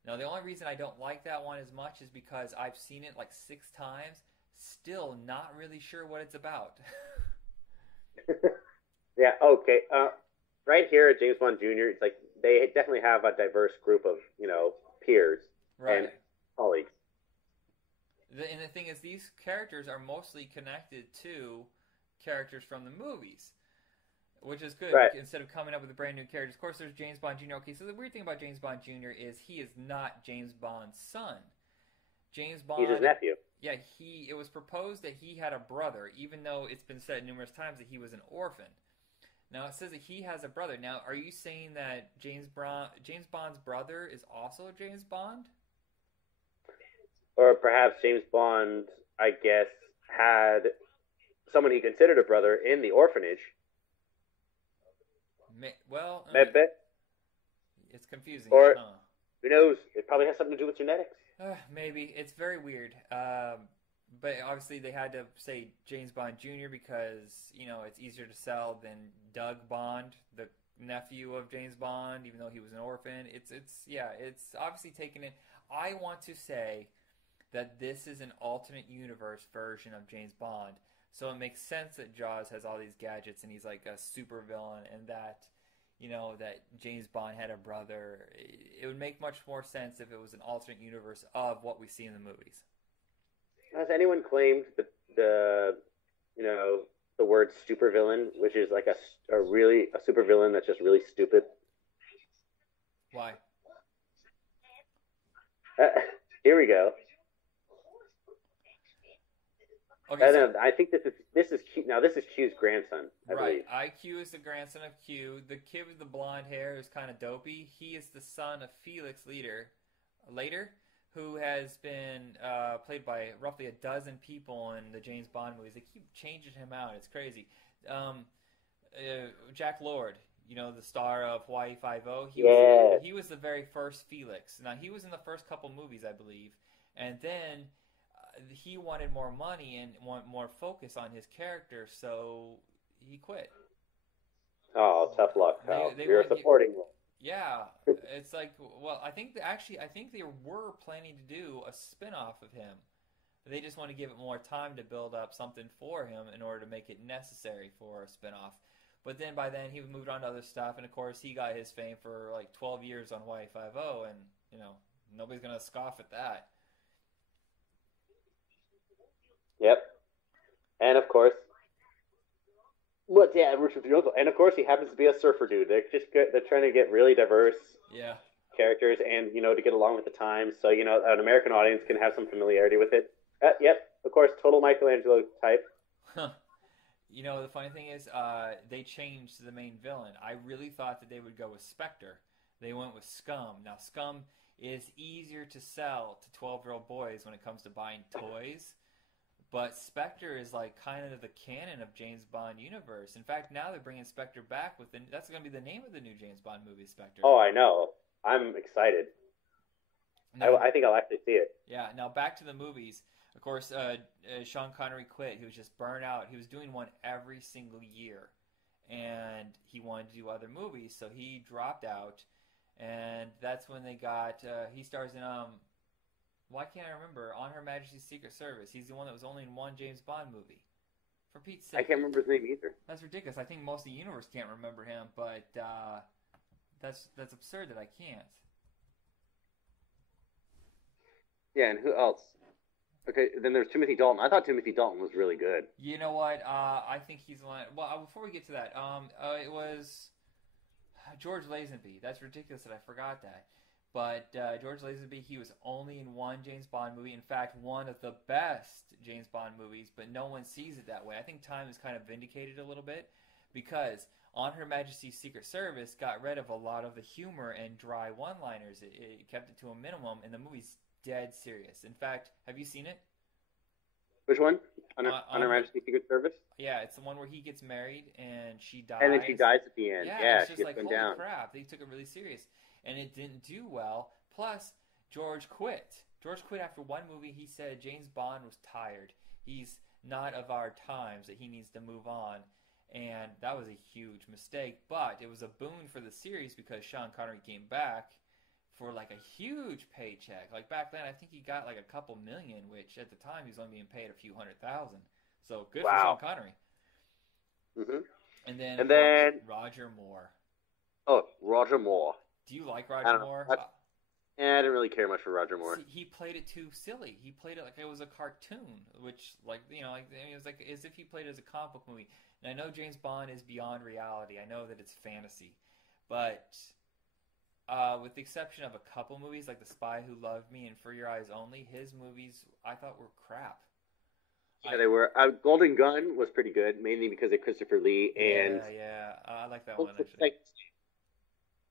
Now, the only reason I don't like that one as much is because I've seen it like 6 times, still not really sure what it's about. Yeah, okay. Right here at James Bond Jr., it's like they definitely have a diverse group of, peers and colleagues. And the thing is, these characters are mostly connected to characters from the movies, which is good. Right. Instead of coming up with a brand new character. Of course, there's James Bond Jr. Okay, so the weird thing about James Bond Jr. is he is not James Bond's son. James Bond... He's his nephew. Yeah, it was proposed that he had a brother, even though it's been said numerous times that he was an orphan. Now, it says that he has a brother. Now, are you saying that James Bond's brother is also James Bond? Or perhaps James Bond, I guess, had someone he considered a brother in the orphanage. Maybe. It's confusing. Or, who knows? It probably has something to do with genetics. Maybe. It's very weird. But obviously they had to say James Bond Jr. because, it's easier to sell than Doug Bond, the nephew of James Bond, even though he was an orphan. It's obviously taken it. I want to say that this is an alternate universe version of James Bond. So it makes sense that Jaws has all these gadgets and he's like a super villain, and that, that James Bond had a brother. It would make much more sense if it was an alternate universe of what we see in the movies. Has anyone claimed the word supervillain, which is like a supervillain that's just really stupid? Why? Here we go. Okay, I think this is Q. Now this is Q's grandson. I believe. IQ is the grandson of Q. The kid with the blonde hair is kind of dopey. He is the son of Felix Leiter, who has been played by roughly a dozen people in the James Bond movies. They keep changing him out. It's crazy. Jack Lord, the star of Hawaii Five-0. He was the very first Felix. Now, he was in the first couple movies, I believe. And then he wanted more money and more focus on his character, so he quit. Oh, tough luck, pal. You're a supporting role. Yeah, it's like, well, I think they were planning to do a spin-off of him. They just want to give it more time to build up something for him in order to make it necessary for a spin-off. But then by then he moved on to other stuff, and of course he got his fame for like 12 years on Hawaii Five-0, and nobody's gonna scoff at that. Yep, and of course. Rich with your uncle, and of course he happens to be a surfer dude. They're trying to get really diverse characters, and to get along with the times, so an American audience can have some familiarity with it. Yep, of course, total Michelangelo type. Huh. You know, the funny thing is, they changed the main villain. I really thought that they would go with Spectre. They went with Scum. Now, Scum is easier to sell to 12-year-old boys when it comes to buying toys. But Spectre is like kind of the canon of James Bond universe. In fact, now they're bringing Spectre back that's going to be the name of the new James Bond movie, Spectre. Oh, I know. I'm excited. Now, I think I'll actually see it. yeah, now back to the movies. Of course, Sean Connery quit. He was just burnt out. He was doing one every single year. And he wanted to do other movies, so he dropped out. And that's when they got... he stars in... why can't I remember? On Her Majesty's Secret Service. He's the one that was only in one James Bond movie. For Pete's sake. I can't remember his name either. That's ridiculous. I think most of the universe can't remember him, but that's absurd that I can't. Yeah, and who else? Okay, then there's Timothy Dalton. I thought Timothy Dalton was really good. You know what? I think he's the one... Well, before we get to that, it was George Lazenby. That's ridiculous that I forgot that. But George Lazenby, he was only in one James Bond movie. In fact, one of the best James Bond movies, but no one sees it that way. I think time has kind of vindicated a little bit because On Her Majesty's Secret Service got rid of a lot of the humor and dry one-liners. It kept it to a minimum, and the movie's dead serious. In fact, have you seen it? Which one? On Her Majesty's Secret Service? Yeah, it's the one where he gets married and she dies. And then she dies at the end. Yeah, it's just she like, gets holy down. crap, they took it really serious. And it didn't do well. Plus, George quit. George quit after one movie. He said James Bond was tired. He's not of our times, that he needs to move on. And that was a huge mistake. But it was a boon for the series because Sean Connery came back for like a huge paycheck. Like back then, I think he got like a couple million, which at the time he was only being paid a few $100,000. So good for Sean Connery. Mm-hmm. And then, Roger Moore. Oh, Roger Moore. Do you like Roger Moore? I didn't really care much for Roger Moore. See, he played it too silly. He played it like it was a cartoon, which, like, you know, like it was like as if he played it as a comic book movie. And I know James Bond is beyond reality. I know that it's fantasy, but with the exception of a couple movies like The Spy Who Loved Me and For Your Eyes Only, his movies I thought were crap. Yeah, they were. Golden Gun was pretty good, mainly because of Christopher Lee and. Yeah, I like that one actually.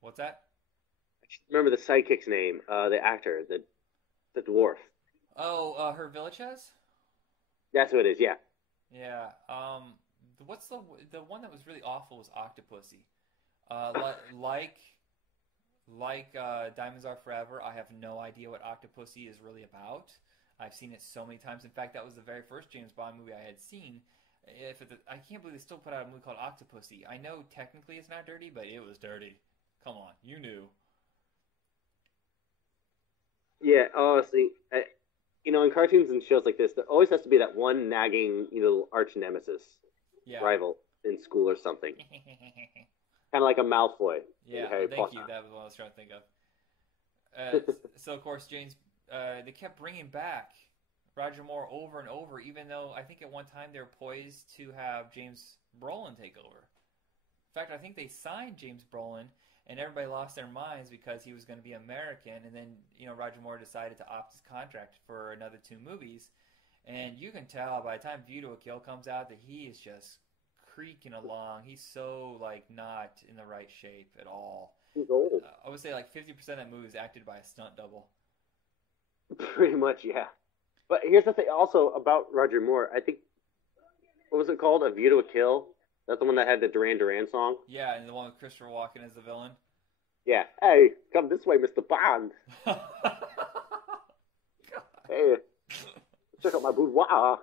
What's that? Remember the sidekick's name, the actor, the dwarf. Oh, Herb Villachez? That's who it is, yeah. Yeah. What's the one that was really awful was Octopussy. Like Diamonds Are Forever, I have no idea what Octopussy is really about. I've seen it so many times. In fact, that was the very first James Bond movie I had seen. I can't believe they still put out a movie called Octopussy. I know technically it's not dirty, but it was dirty. Come on, you knew. Yeah, honestly, in cartoons and shows like this, there always has to be that one nagging, arch nemesis, rival in school or something. Kind of like a Malfoy in Harry Potter. Thank you. That was what I was trying to think of. So, of course, James, they kept bringing back Roger Moore over and over, even though I think at one time they were poised to have James Brolin take over. In fact, I think they signed James Brolin, and everybody lost their minds because he was going to be American, and then, Roger Moore decided to opt his contract for another 2 movies, and you can tell by the time View to a Kill comes out that he is just creaking along. He's so, not in the right shape at all. He's old. I would say, 50% of that movie is acted by a stunt double. Pretty much, yeah. But here's the thing also about Roger Moore. I think, what was it called? A View to a Kill? That's the one that had the Duran Duran song? Yeah, and the one with Christopher Walken as the villain? Yeah. Hey, come this way, Mr. Bond. Hey, check out my boudoir.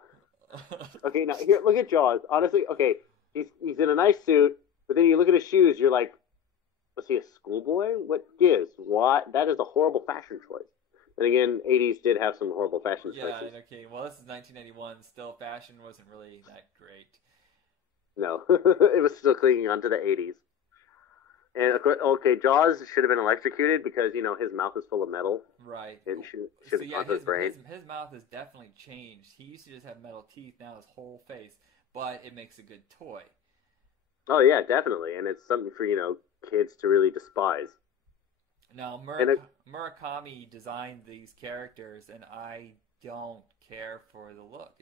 Okay, now, here, look at Jaws. Honestly, okay, he's in a nice suit, but then you look at his shoes, you're like, was he a schoolboy? What gives? What? That is a horrible fashion choice. Then again, 80s did have some horrible fashion choices. Yeah, okay. Well, this is 1981. Still, fashion wasn't really that great. No, it was still clinging on to the 80s. And of course, okay, Jaws should have been electrocuted because his mouth is full of metal. Right. It should have gone to his brain. His mouth has definitely changed. He used to just have metal teeth. Now his whole face, but it makes a good toy. Oh yeah, definitely, and it's something for kids to really despise. Now Murakami designed these characters, and I don't care for the look.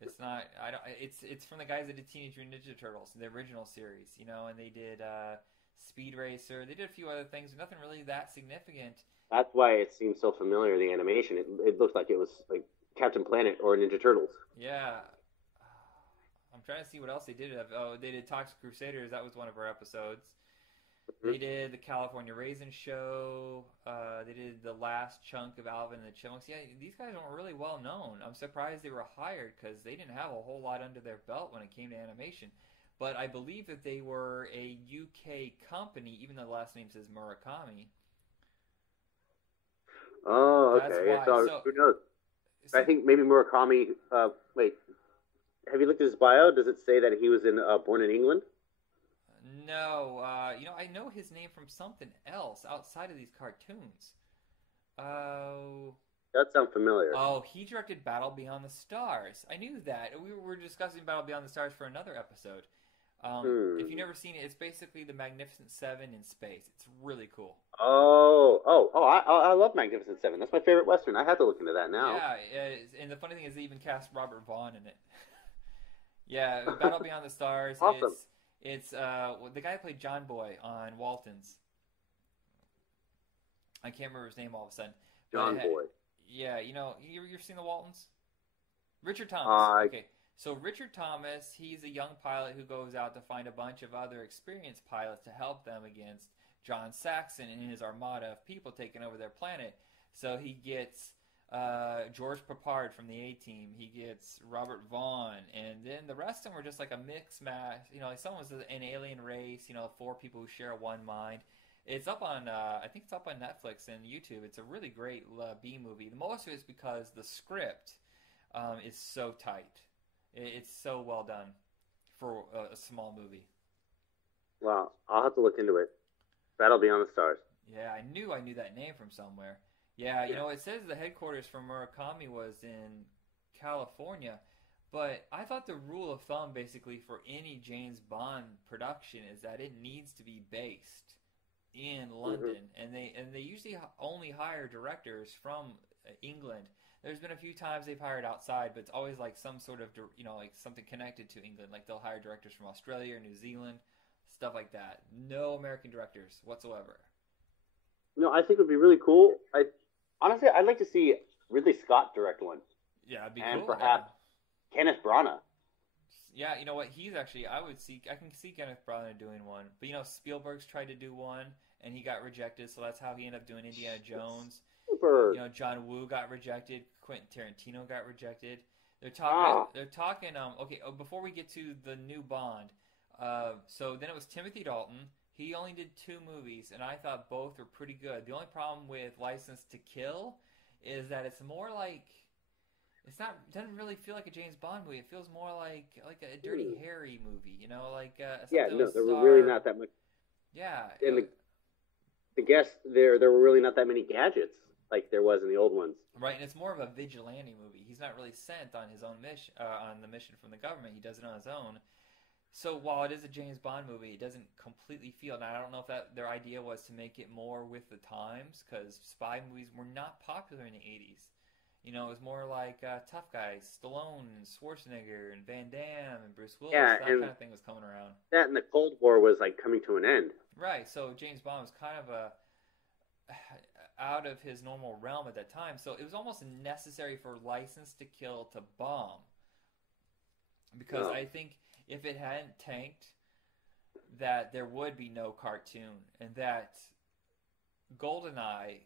It's not. I don't. It's from the guys that did Teenage Mutant Ninja Turtles, the original series, you know, and they did Speed Racer. They did a few other things, nothing really that significant. That's why it seems so familiar. The animation. It looked like it was like Captain Planet or Ninja Turtles. Yeah. I'm trying to see what else they did. Oh, they did Toxic Crusaders. That was one of our episodes. They did the California Raisin Show. They did the last chunk of Alvin and the Chipmunks. Yeah, these guys aren't really well known. I'm surprised they were hired because they didn't have a whole lot under their belt when it came to animation. But I believe that they were a UK company, even though the last name says Murakami. Oh, okay. So who knows? I think maybe Murakami. Wait, have you looked at his bio? Does it say that he was born in England? No, you know, I know his name from something else outside of these cartoons. Oh. That sounds familiar. Oh, he directed Battle Beyond the Stars. I knew that. We were discussing Battle Beyond the Stars for another episode. If you've never seen it, it's basically the Magnificent Seven in space. It's really cool. I love Magnificent Seven. That's my favorite Western. I have to look into that now. Yeah, and the funny thing is they even cast Robert Vaughn in it. Yeah, Battle Beyond the Stars. Awesome. It's the guy who played John Boy on Waltons. I can't remember his name all of a sudden. John Boy. Yeah, you know, you've seen the Waltons? Richard Thomas. Okay, so Richard Thomas, he's a young pilot who goes out to find a bunch of other experienced pilots to help them against John Saxon and his armada of people taking over their planet. So he gets George Papard from the A-Team. He gets Robert Vaughn, and then the rest of them were just like a mix match. You know, like someone was an alien race. You know, 4 people who share one mind. It's up on, I think it's up on Netflix and YouTube. It's a really great B movie. Most of it is because the script is so tight. It's so well done for a small movie. Wow, I'll have to look into it. Battle Beyond the Stars. Yeah, I knew that name from somewhere. Yeah, you know, it says the headquarters for Murakami was in California, but I thought the rule of thumb basically for any James Bond production is that it needs to be based in London, and they usually only hire directors from England. There's been a few times they've hired outside, but it's always like some sort of, you know, like something connected to England. Like they'll hire directors from Australia or New Zealand, stuff like that. No American directors whatsoever. No, I think it would be really cool. Honestly, I'd like to see Ridley Scott direct one. Yeah, it'd be and cool. And perhaps Kenneth Branagh. Yeah, you know what? He's actually, I can see Kenneth Branagh doing one. But, you know, Spielberg's tried to do one, and he got rejected, so that's how he ended up doing Indiana Jones. Super. You know, John Woo got rejected. Quentin Tarantino got rejected. They're talking, okay, before we get to the new Bond, so then it was Timothy Dalton. He only did 2 movies, and I thought both were pretty good. The only problem with License to Kill is that it's more like, it doesn't really feel like a James Bond movie. It feels more like a Dirty Harry movie, you know, like there were really not that much. Yeah, and the guess there were really not that many gadgets like there was in the old ones. Right, and it's more of a vigilante movie. He's not really sent on his own mission, on the mission from the government. He does it on his own. So while it is a James Bond movie, it doesn't completely feel. Now I don't know if their idea was to make it more with the times, because spy movies were not popular in the 80s. You know, it was more like tough guys, Stallone and Schwarzenegger and Van Damme and Bruce Willis. Yeah, that kind of thing was coming around. That and the Cold War was like coming to an end. Right, so James Bond was kind of out of his normal realm at that time. So it was almost necessary for License to Kill to bomb. Because I think if it hadn't tanked, that there would be no cartoon, and that GoldenEye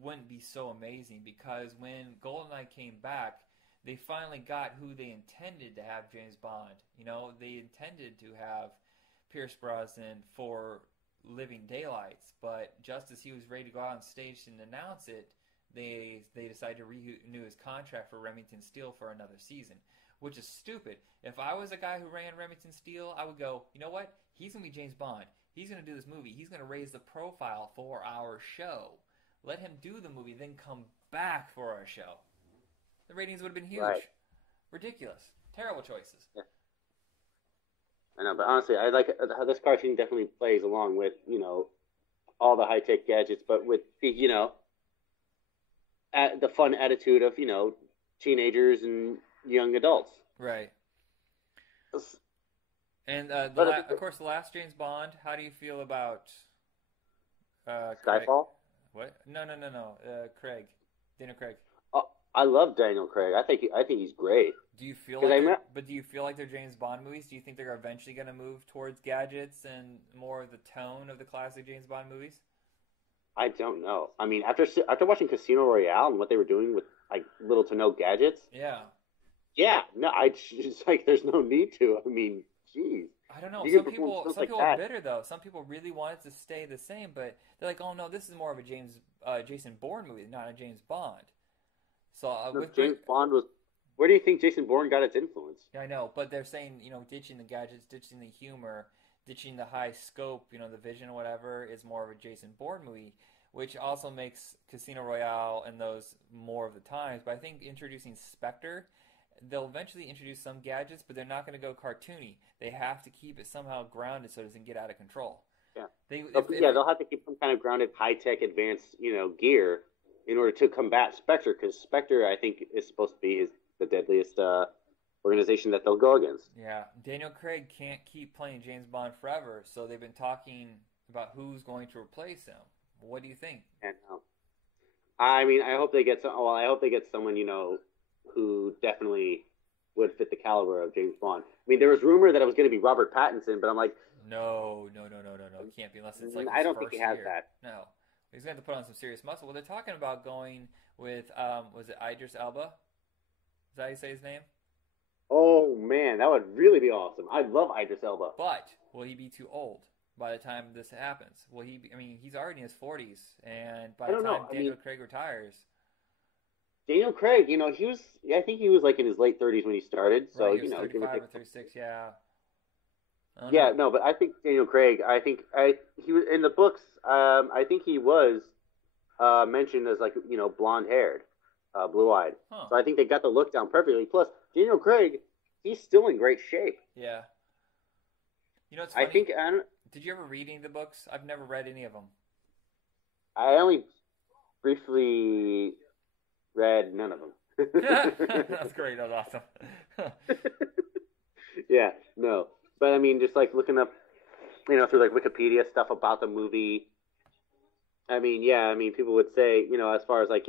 wouldn't be so amazing, because when GoldenEye came back, they finally got who they intended to have James Bond. You know, they intended to have Pierce Brosnan for Living Daylights, but just as he was ready to go out on stage and announce it, they decided to renew his contract for Remington Steele for another season, which is stupid. If I was a guy who ran Remington Steele, I would go, you know what? He's going to be James Bond. He's going to do this movie. He's going to raise the profile for our show. Let him do the movie, then come back for our show. The ratings would have been huge. Right. Ridiculous. Terrible choices. Yeah. I know, but honestly, I like how this cartoon definitely plays along with, you know, all the high-tech gadgets, but with, you know, the fun attitude of, you know, teenagers and young adults. Right. And of course, the last James Bond. How do you feel about Craig? Skyfall. What? No. Craig. Daniel Craig. Oh, I love Daniel Craig. I think he's great. Do you feel like but do you feel like they're James Bond movies? Do you think they're eventually going to move towards gadgets and more of the tone of the classic James Bond movies? I don't know. I mean, after watching Casino Royale and what they were doing with like little to no gadgets. Yeah. No, I just like there's no need to. I mean, jeez. I don't know. Some people are bitter though. Some people really want it to stay the same, but they're like, "Oh no, this is more of a Jason Bourne movie, not a James Bond." So James Bond was. Where do you think Jason Bourne got its influence? Yeah, I know, but they're saying ditching the gadgets, ditching the humor, ditching the high scope, the vision or whatever is more of a Jason Bourne movie, which also makes Casino Royale and those more of the times. But I think introducing Spectre, they'll eventually introduce some gadgets, but they're not going to go cartoony. They have to keep it somehow grounded so it doesn't get out of control. Yeah, they'll have to keep some kind of grounded, high-tech, advanced, gear in order to combat Spectre, because Spectre, I think, is supposed to be the deadliest organization that they'll go against. Yeah, Daniel Craig can't keep playing James Bond forever, so they've been talking about who's going to replace him. What do you think? And I mean, I hope they get someone who definitely would fit the caliber of James Bond. I mean, there was rumor that it was going to be Robert Pattinson, but I'm like, no, it can't be unless it's like I don't think he has that. No, he's going to have to put on some serious muscle. Well, they're talking about going with was it Idris Elba? Is that how you say his name? Oh man, that would really be awesome. I love Idris Elba. But will he be too old by the time this happens? Will he be, I mean, he's already in his 40s, and by the time Daniel Craig retires. Daniel Craig, I think he was like in his late 30s when he started. So, right, he was 35 or 36, yeah. Yeah, no, but I think Daniel Craig, he was in the books, I think he was mentioned as like, blonde haired. Blue-eyed. Huh. So I think they got the look down perfectly. Plus, Daniel Craig, he's still in great shape. Yeah. It's funny. Did you ever read any of the books? I've never read any of them. I only briefly read none of them. That's great. That's awesome. Yeah, no. But I mean, just like looking up, through like Wikipedia stuff about the movie. I mean, people would say, as far as like,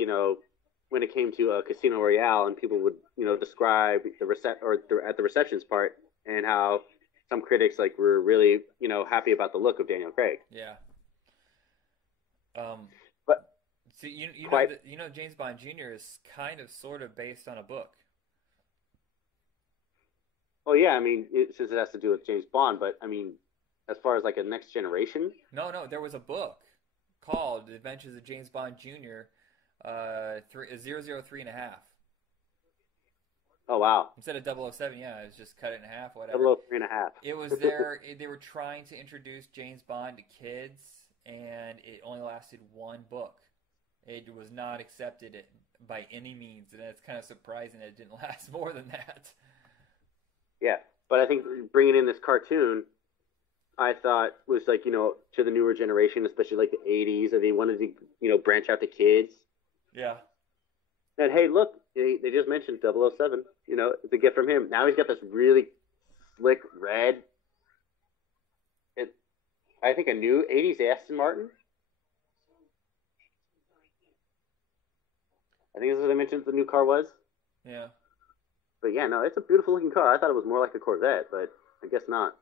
when it came to Casino Royale, and people would, describe at the receptions part, and how some critics like were really, happy about the look of Daniel Craig. Yeah. But so James Bond Jr. is kind of sort of based on a book. Oh yeah, I mean, since it has to do with James Bond, but I mean, as far as like a next generation. No, there was a book called The Adventures of James Bond Jr. 003 and a half. Oh wow! Instead of 007, yeah, it was just cut it in half, whatever. 003 and a half. It was there. They were trying to introduce James Bond to kids, and it only lasted one book. It was not accepted by any means, and it's kind of surprising that it didn't last more than that. Yeah, but I think bringing in this cartoon, I thought was like to the newer generation, especially like the 80s, and they wanted to branch out to kids. Yeah. And hey, look, they just mentioned 007. It's a gift from him. Now he's got this really slick red. I think a new 80s Aston Martin. I think this is what they mentioned the new car was. Yeah. But yeah, no, it's a beautiful looking car. I thought it was more like a Corvette, but I guess not.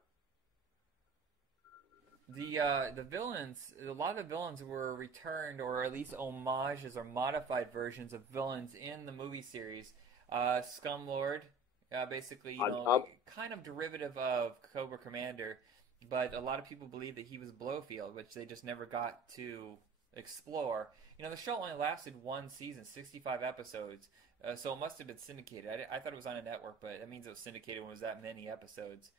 The villains, a lot of the villains were returned, or at least homages or modified versions of villains in the movie series. Scumlord, basically, kind of derivative of Cobra Commander, but a lot of people believe that he was Blofeld, which they just never got to explore. The show only lasted one season, 65 episodes, so it must have been syndicated. I thought it was on a network, but that means it was syndicated when it was that many episodes.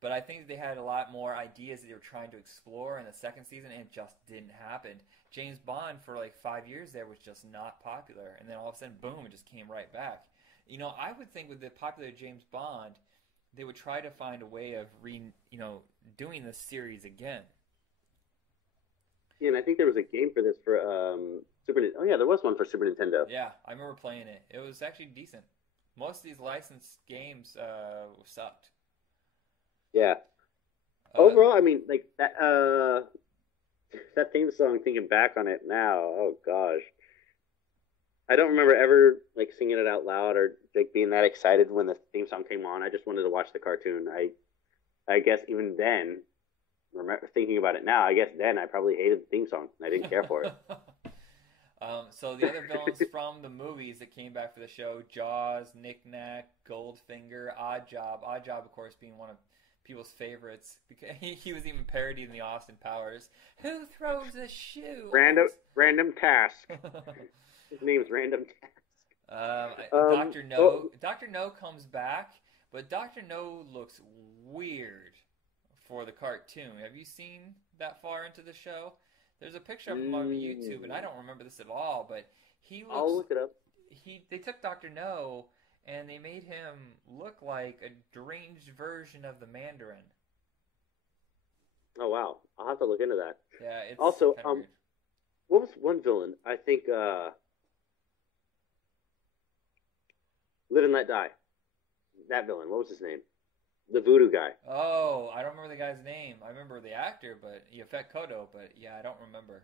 But I think they had a lot more ideas that they were trying to explore in the second season, and it just didn't happen. James Bond, for like 5 years there, was just not popular. And then all of a sudden, boom, it just came right back. I would think with the popular James Bond, they would try to find a way of doing this series again. Yeah, and I think there was a game for this for Super Nintendo. Oh, yeah, there was one for Super Nintendo. Yeah, I remember playing it. It was actually decent. Most of these licensed games sucked. Yeah. Overall, I mean, like that theme song. Thinking back on it now, oh gosh, I don't remember ever like singing it out loud or like being that excited when the theme song came on. I just wanted to watch the cartoon. I guess even then, thinking about it now, I guess then I probably hated the theme song. I didn't care for it. So the other villains from the movies that came back for the show: Jaws, Knick Knack, Goldfinger, Oddjob. Oddjob, of course, being one of people's favorites because he was even parodied in the Austin Powers. Who throws a shoe? Random Task. His name's Random Task. Dr. No. Dr. No comes back, but Dr. No looks weird for the cartoon. Have you seen that far into the show? There's a picture of him on YouTube, and I don't remember this at all, but he looks... I'll look it up. They took Dr. No, and they made him look like a deranged version of the Mandarin. Oh, wow. I'll have to look into that. Yeah, it's also, weird. What was one villain? I think, Live and Let Die. That villain. What was his name? The voodoo guy. Oh, I don't remember the guy's name. I remember the actor, but Yafet Kodo, but yeah, I don't remember.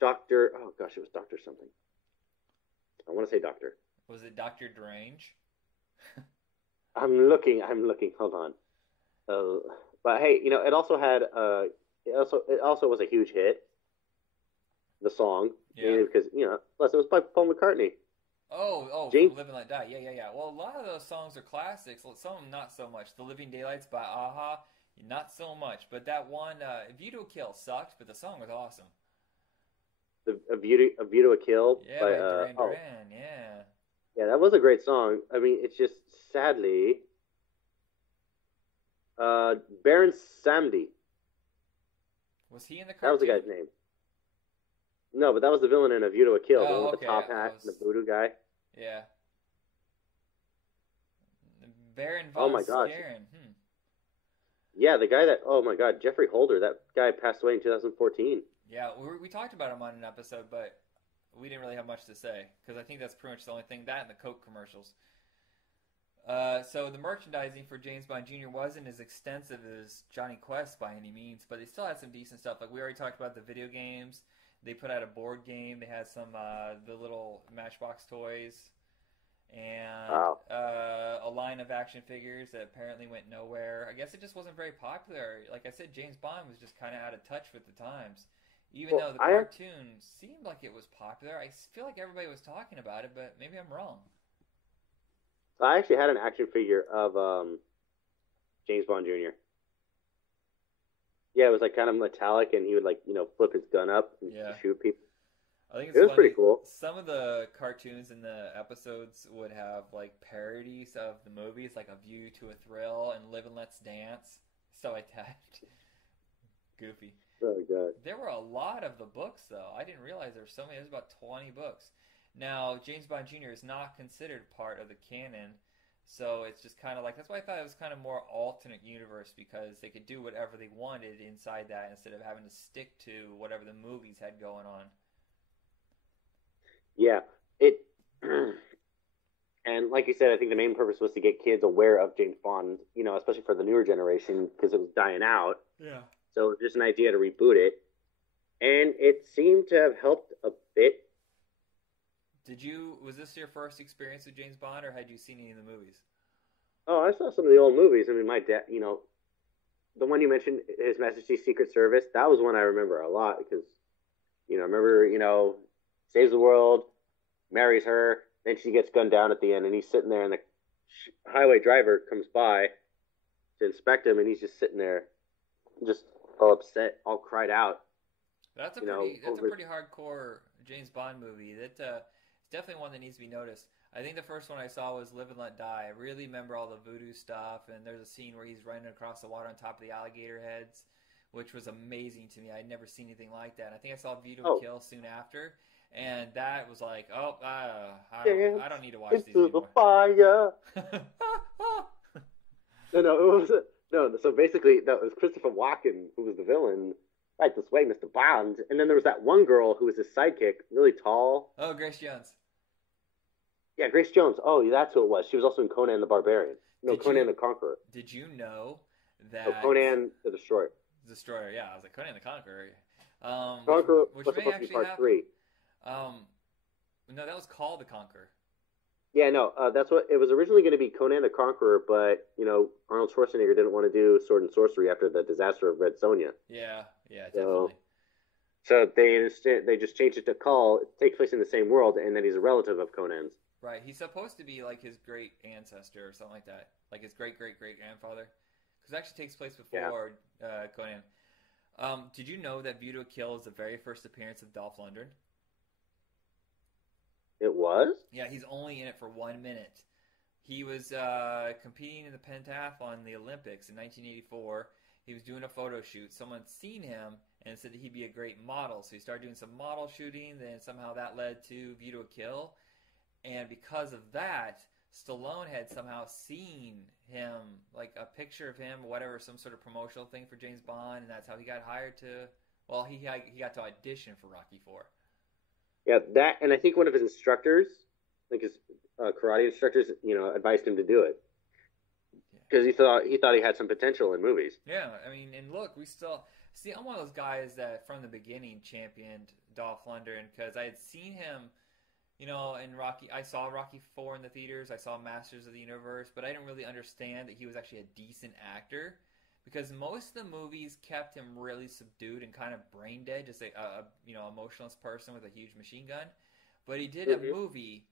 Dr. Oh gosh, it was Dr. something. I want to say Doctor. Was it Dr. Derange? I'm looking. Hold on. But hey, it also had it also was a huge hit. The song, yeah, because plus it was by Paul McCartney. Oh, James... Live and Let Die. Yeah. Well, a lot of those songs are classics. Some of them not so much. The Living Daylights by Aha, not so much. But that one, View to a Kill sucked, but the song was awesome. A View to a Kill by Duran Duran, yeah. Yeah, that was a great song. I mean, it's just sadly, Baron Samedi. Was he in the cartoon? That was the guy's name. No, but that was the villain in A View to a Kill. Oh, the one with okay. the top hat and the voodoo guy. Yeah. Baron von Skaren. Yeah, the guy that... Oh, my God. Jeffrey Holder. That guy passed away in 2014. Yeah, we talked about him on an episode, but we didn't really have much to say. Because I think that's pretty much the only thing. That and the Coke commercials. So the merchandising for James Bond Jr. wasn't as extensive as Johnny Quest by any means, but they still had some decent stuff. Like we already talked about the video games. They put out a board game. They had some the little Matchbox toys, and a line of action figures that apparently went nowhere. I guess it just wasn't very popular. Like I said, James Bond was just kind of out of touch with the times. Even though the cartoon seemed like it was popular, I feel like everybody was talking about it, but maybe I'm wrong. I actually had an action figure of James Bond Jr. Yeah, it was like kind of metallic, and he would flip his gun up and shoot people. I think it was pretty cool. Some of the cartoons in the episodes would have like parodies of the movies, like A View to a Thrill and Live and Let's Dance. So I typed. Goofy. Oh god. There were a lot of the books, though. I didn't realize there were so many. There's about 20 books. Now, James Bond Jr. is not considered part of the canon. So it's just kind of like, that's why I thought it was kind of more alternate universe, because they could do whatever they wanted inside that instead of having to stick to whatever the movies had going on. Yeah, and like you said, I think the main purpose was to get kids aware of James Bond, especially for the newer generation, because it was dying out. Yeah. So it was just an idea to reboot it, and it seemed to have helped a bit. Was this your first experience with James Bond, or had you seen any of the movies? Oh, I saw some of the old movies. I mean, my dad, the one you mentioned, His Majesty's Secret Service, that was one I remember a lot because, I remember, saves the world, marries her, then she gets gunned down at the end, and he's sitting there, and the highway driver comes by to inspect him, and he's just sitting there, just all upset, all cried out. That's a pretty hardcore James Bond movie. It's definitely one that needs to be noticed. I think the first one I saw was Live and Let Die. I really remember all the voodoo stuff, and there's a scene where he's running across the water on top of the alligator heads, which was amazing to me. I'd never seen anything like that. And I think I saw View to a Kill soon after, and that was like, I don't need to watch these anymore. The fire. No. So basically, that was Christopher Walken who was the villain. Right this way, Mr. Bond. And then there was that one girl who was his sidekick, really tall. Oh, Grace Jones. Yeah, Grace Jones. Oh, that's who it was. She was also in Conan the Barbarian. No, Did Conan you- the Conqueror. Did you know that No, Conan the Destroyer. Destroyer? Yeah, I was like Conan the Conqueror. Conqueror which was may supposed to be actually part happen. 3. No, that was called the Conqueror. Yeah, no, that's what it was originally going to be, Conan the Conqueror, but Arnold Schwarzenegger didn't want to do sword and sorcery after the disaster of Red Sonja. Yeah, So, definitely. so they just changed it to Call. It takes place in the same world, and then he's a relative of Conan's. Right, he's supposed to be like his great ancestor or something like that, like his great great great grandfather, because it actually takes place before Conan. Did you know that View to a Kill is the very first appearance of Dolph Lundgren? It was? Yeah, he's only in it for 1 minute. He was competing in the pentathlon in the Olympics in 1984. He was doing a photo shoot. Someone had seen him and said that he'd be a great model. So he started doing some model shooting. Then somehow that led to View to a Kill. And because of that, Stallone had somehow seen him, like a picture of him or whatever, some sort of promotional thing for James Bond. And that's how he got hired to, well, he got to audition for Rocky IV. Yeah, that, and I think one of his instructors, like his karate instructors, advised him to do it because he thought he had some potential in movies. Yeah, I mean, and look, we still see. I'm one of those guys that from the beginning championed Dolph Lundgren because I had seen him, in Rocky. I saw Rocky IV in the theaters. I saw Masters of the Universe, but I didn't really understand that he was actually a decent actor. Because most of the movies kept him really subdued and kind of brain dead, just a emotionless person with a huge machine gun. But he did a movie.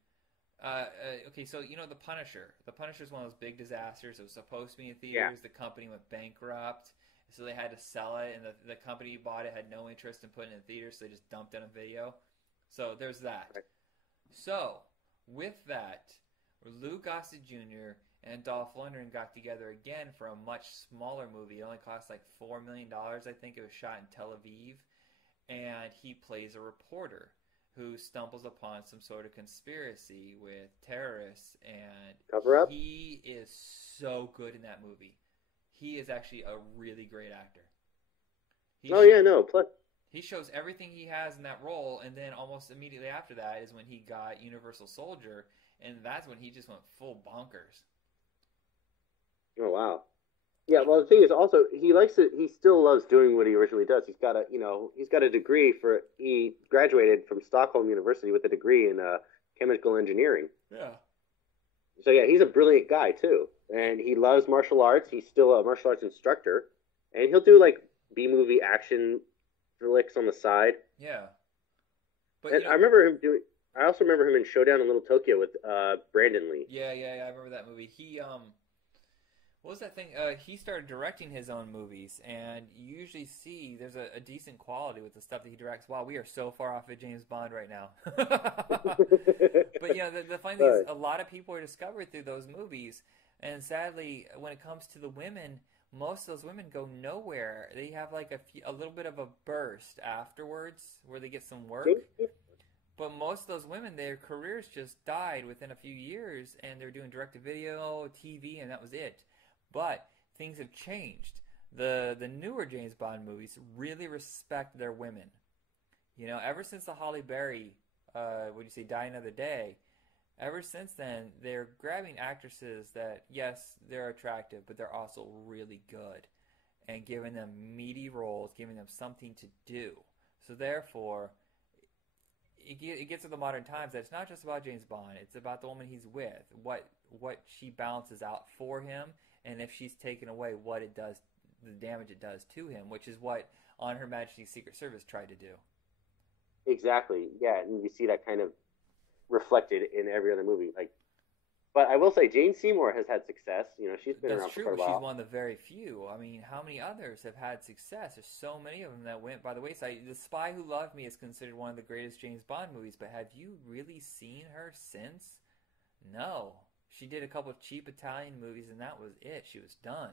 Okay, so The Punisher. The Punisher is one of those big disasters. It was supposed to be in theaters. Yeah. The company went bankrupt, so they had to sell it. And the company who bought it had no interest in putting it in theaters, so they just dumped it on video. So there's that. Right. So with that, Lou Gossett Jr. and Dolph Lundgren got together again for a much smaller movie. It only cost like $4 million, I think. It was shot in Tel Aviv. And he plays a reporter who stumbles upon some sort of conspiracy with terrorists. And Cover up? He is so good in that movie. He is actually a really great actor. Plus he shows everything he has in that role, and then almost immediately after that is when he got Universal Soldier, and that's when he just went full bonkers. Oh wow, yeah. Well, the thing is, also he likes it. He still loves doing what he originally does. He's got a degree he graduated from Stockholm University with a degree in chemical engineering. Yeah. So yeah, he's a brilliant guy too, and he loves martial arts. He's still a martial arts instructor, and he'll do like B-movie action flicks on the side. Yeah. But I remember him doing. I also remember him in Showdown in Little Tokyo with Brandon Lee. Yeah. I remember that movie. He what was that thing? He started directing his own movies, and you usually see there's a decent quality with the stuff that he directs. Wow, we are so far off of James Bond right now. But the funny thing is, a lot of people are discovered through those movies, and sadly, when it comes to the women, most of those women go nowhere. They have like a little bit of a burst afterwards where they get some work. But most of those women, their careers just died within a few years, and they're doing direct-to-video, TV, and that was it. But things have changed. The newer James Bond movies really respect their women. Ever since the Halle Berry, Die Another Day, ever since then, they're grabbing actresses that, yes, they're attractive, but they're also really good, and giving them meaty roles, giving them something to do. So therefore, it gets to the modern times that it's not just about James Bond. It's about the woman he's with, what she balances out for him, and if she's taken away, what it does, the damage it does to him, which is what On Her Majesty's Secret Service tried to do. Exactly, yeah, and you see that kind of reflected in every other movie. But I will say, Jane Seymour has had success. She's been around for quite a while. She's one of the very few. I mean, how many others have had success? There's so many of them that went by the wayside. The Spy Who Loved Me is considered one of the greatest James Bond movies, but have you really seen her since? No. She did a couple of cheap Italian movies, and that was it. She was done.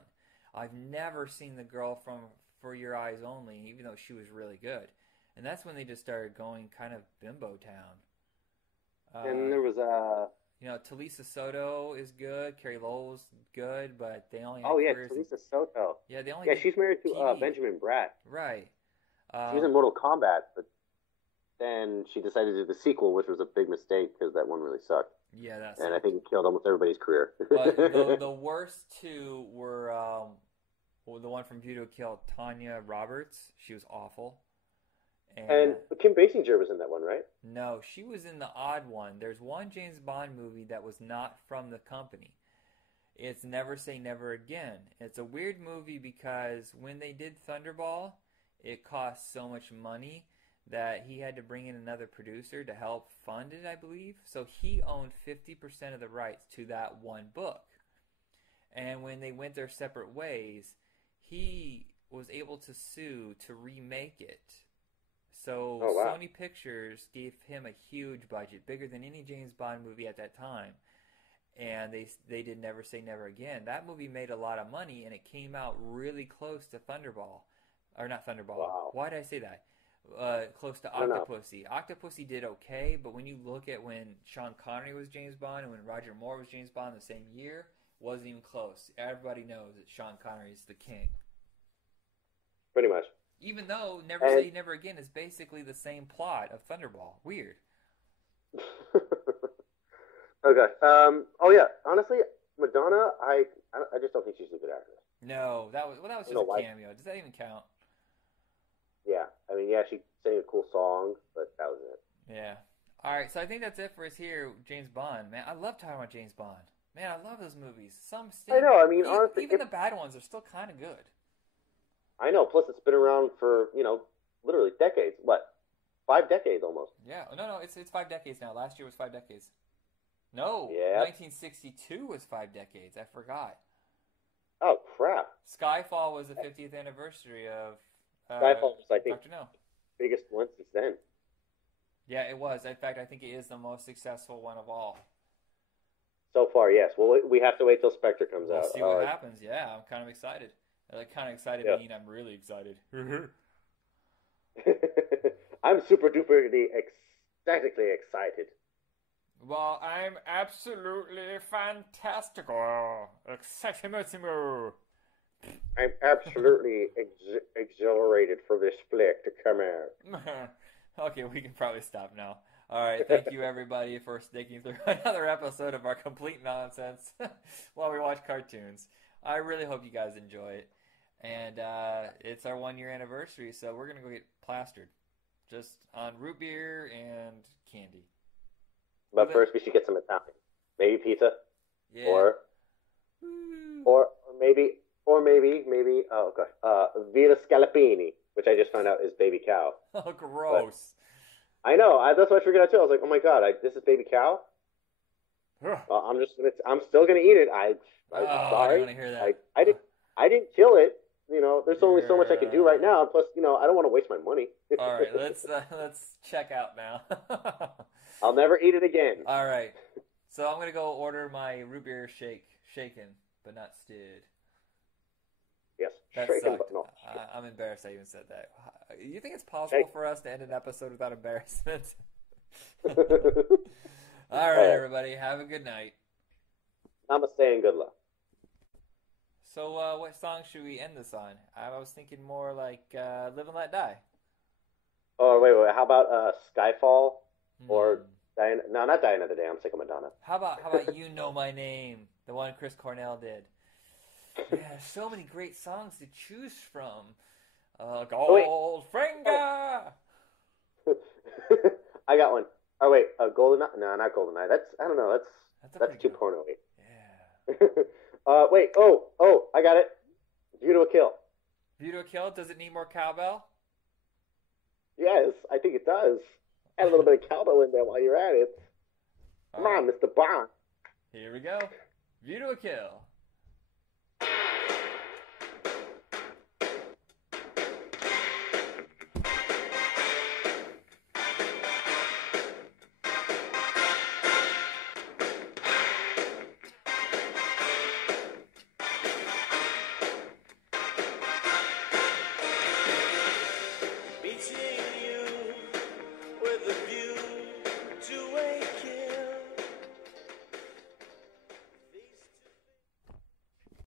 I've never seen the girl from For Your Eyes Only, even though she was really good. And that's when they just started going kind of bimbo town. And there was Talisa Soto is good. Carrie Lowell's good, but they only. Talisa Soto. Yeah, they only. Yeah, she's married to Benjamin Bratt. Right. She was in Mortal Kombat, but then she decided to do the sequel, which was a big mistake because that one really sucked. Yeah, that's. And I think it killed almost everybody's career. But the worst two were the one from View to a Kill, Tanya Roberts. She was awful. And Kim Basinger was in that one, right? No, she was in the odd one. There's one James Bond movie that was not from the company. It's Never Say Never Again. It's a weird movie because when they did Thunderball, it cost so much money that he had to bring in another producer to help fund it, I believe. So he owned 50% of the rights to that one book. And when they went their separate ways, he was able to sue to remake it. So Sony Pictures gave him a huge budget, bigger than any James Bond movie at that time. And they did Never Say Never Again. That movie made a lot of money, and it came out really close to Thunderball. Or not Thunderball. Wow. Why did I say that? Close to Octopussy. Octopussy did okay, but when you look at when Sean Connery was James Bond and when Roger Moore was James Bond the same year, wasn't even close. Everybody knows that Sean Connery is the king. Pretty much. Even though Never Say Never Again is basically the same plot of Thunderball. Weird. Okay. Oh yeah. Honestly, Madonna, I just don't think she's a good actress. No, that was just a cameo. Does that even count? Yeah. I mean, yeah, she sang a cool song, but that was it. Yeah. All right. So I think that's it for us here, James Bond. Man, I love talking about James Bond. Man, I love those movies. I know. I mean, honestly, even the bad ones are still kind of good. I know. Plus, it's been around for literally decades. What? 5 decades almost. Yeah. No. It's 5 decades now. Last year was 5 decades. No. Yeah. 1962 was 5 decades. I forgot. Oh crap! Skyfall was the 50th anniversary of. Skyfall was, I think, Dr. No. biggest one since then. Yeah, it was. In fact, I think it is the most successful one of all. So far, yes. Well, we have to wait till Spectre comes out. We'll see what happens. Yeah, I'm kind of excited. Kind of excited mean I'm really excited. I'm super duper ecstatically excited. Well, I'm absolutely fantastical. Excitissimo. I'm absolutely exhilarated for this flick to come out. Okay, we can probably stop now. All right, thank you everybody for sticking through another episode of our complete nonsense while we watch cartoons. I really hope you guys enjoy it. And it's our 1 year anniversary, so we're going to go get plastered. Just on root beer and candy. But first we should get some Italian. Maybe pizza. Yeah. Or maybe, oh gosh, Vita Scalapini, which I just found out is baby cow. Oh, gross. But I know. That's what I figured out too. I was like, oh my god, this is baby cow? I'm still going to eat it. I'm sorry. I don't want to hear that. I didn't kill it. There's only so much I can do right now. Plus, I don't want to waste my money. All right, let's check out now. I'll never eat it again. All right, so I'm gonna go order my root beer shaken, but not stirred. Yes, that shaken, sucked. but no. I'm embarrassed I even said that. You think it's possible for us to end an episode without embarrassment? All right, everybody, have a good night. Namaste and good luck. So, what song should we end this on? I was thinking more like Live and Let Die. Oh, wait. How about Skyfall? Or Diana? No, not Die Another Day. I'm sick of Madonna. How about You Know My Name? The one Chris Cornell did. Yeah, so many great songs to choose from. Goldfinger! I got one. Oh, wait. Goldeneye? No, not Goldeneye. I don't know. That's too porno-y. Yeah. Wait. Oh, I got it. View to a Kill. View to a Kill? Does it need more cowbell? Yes, I think it does. Add a little bit of cowbell in there while you're at it. Come on, Mr. Bond. Here we go. View to a Kill.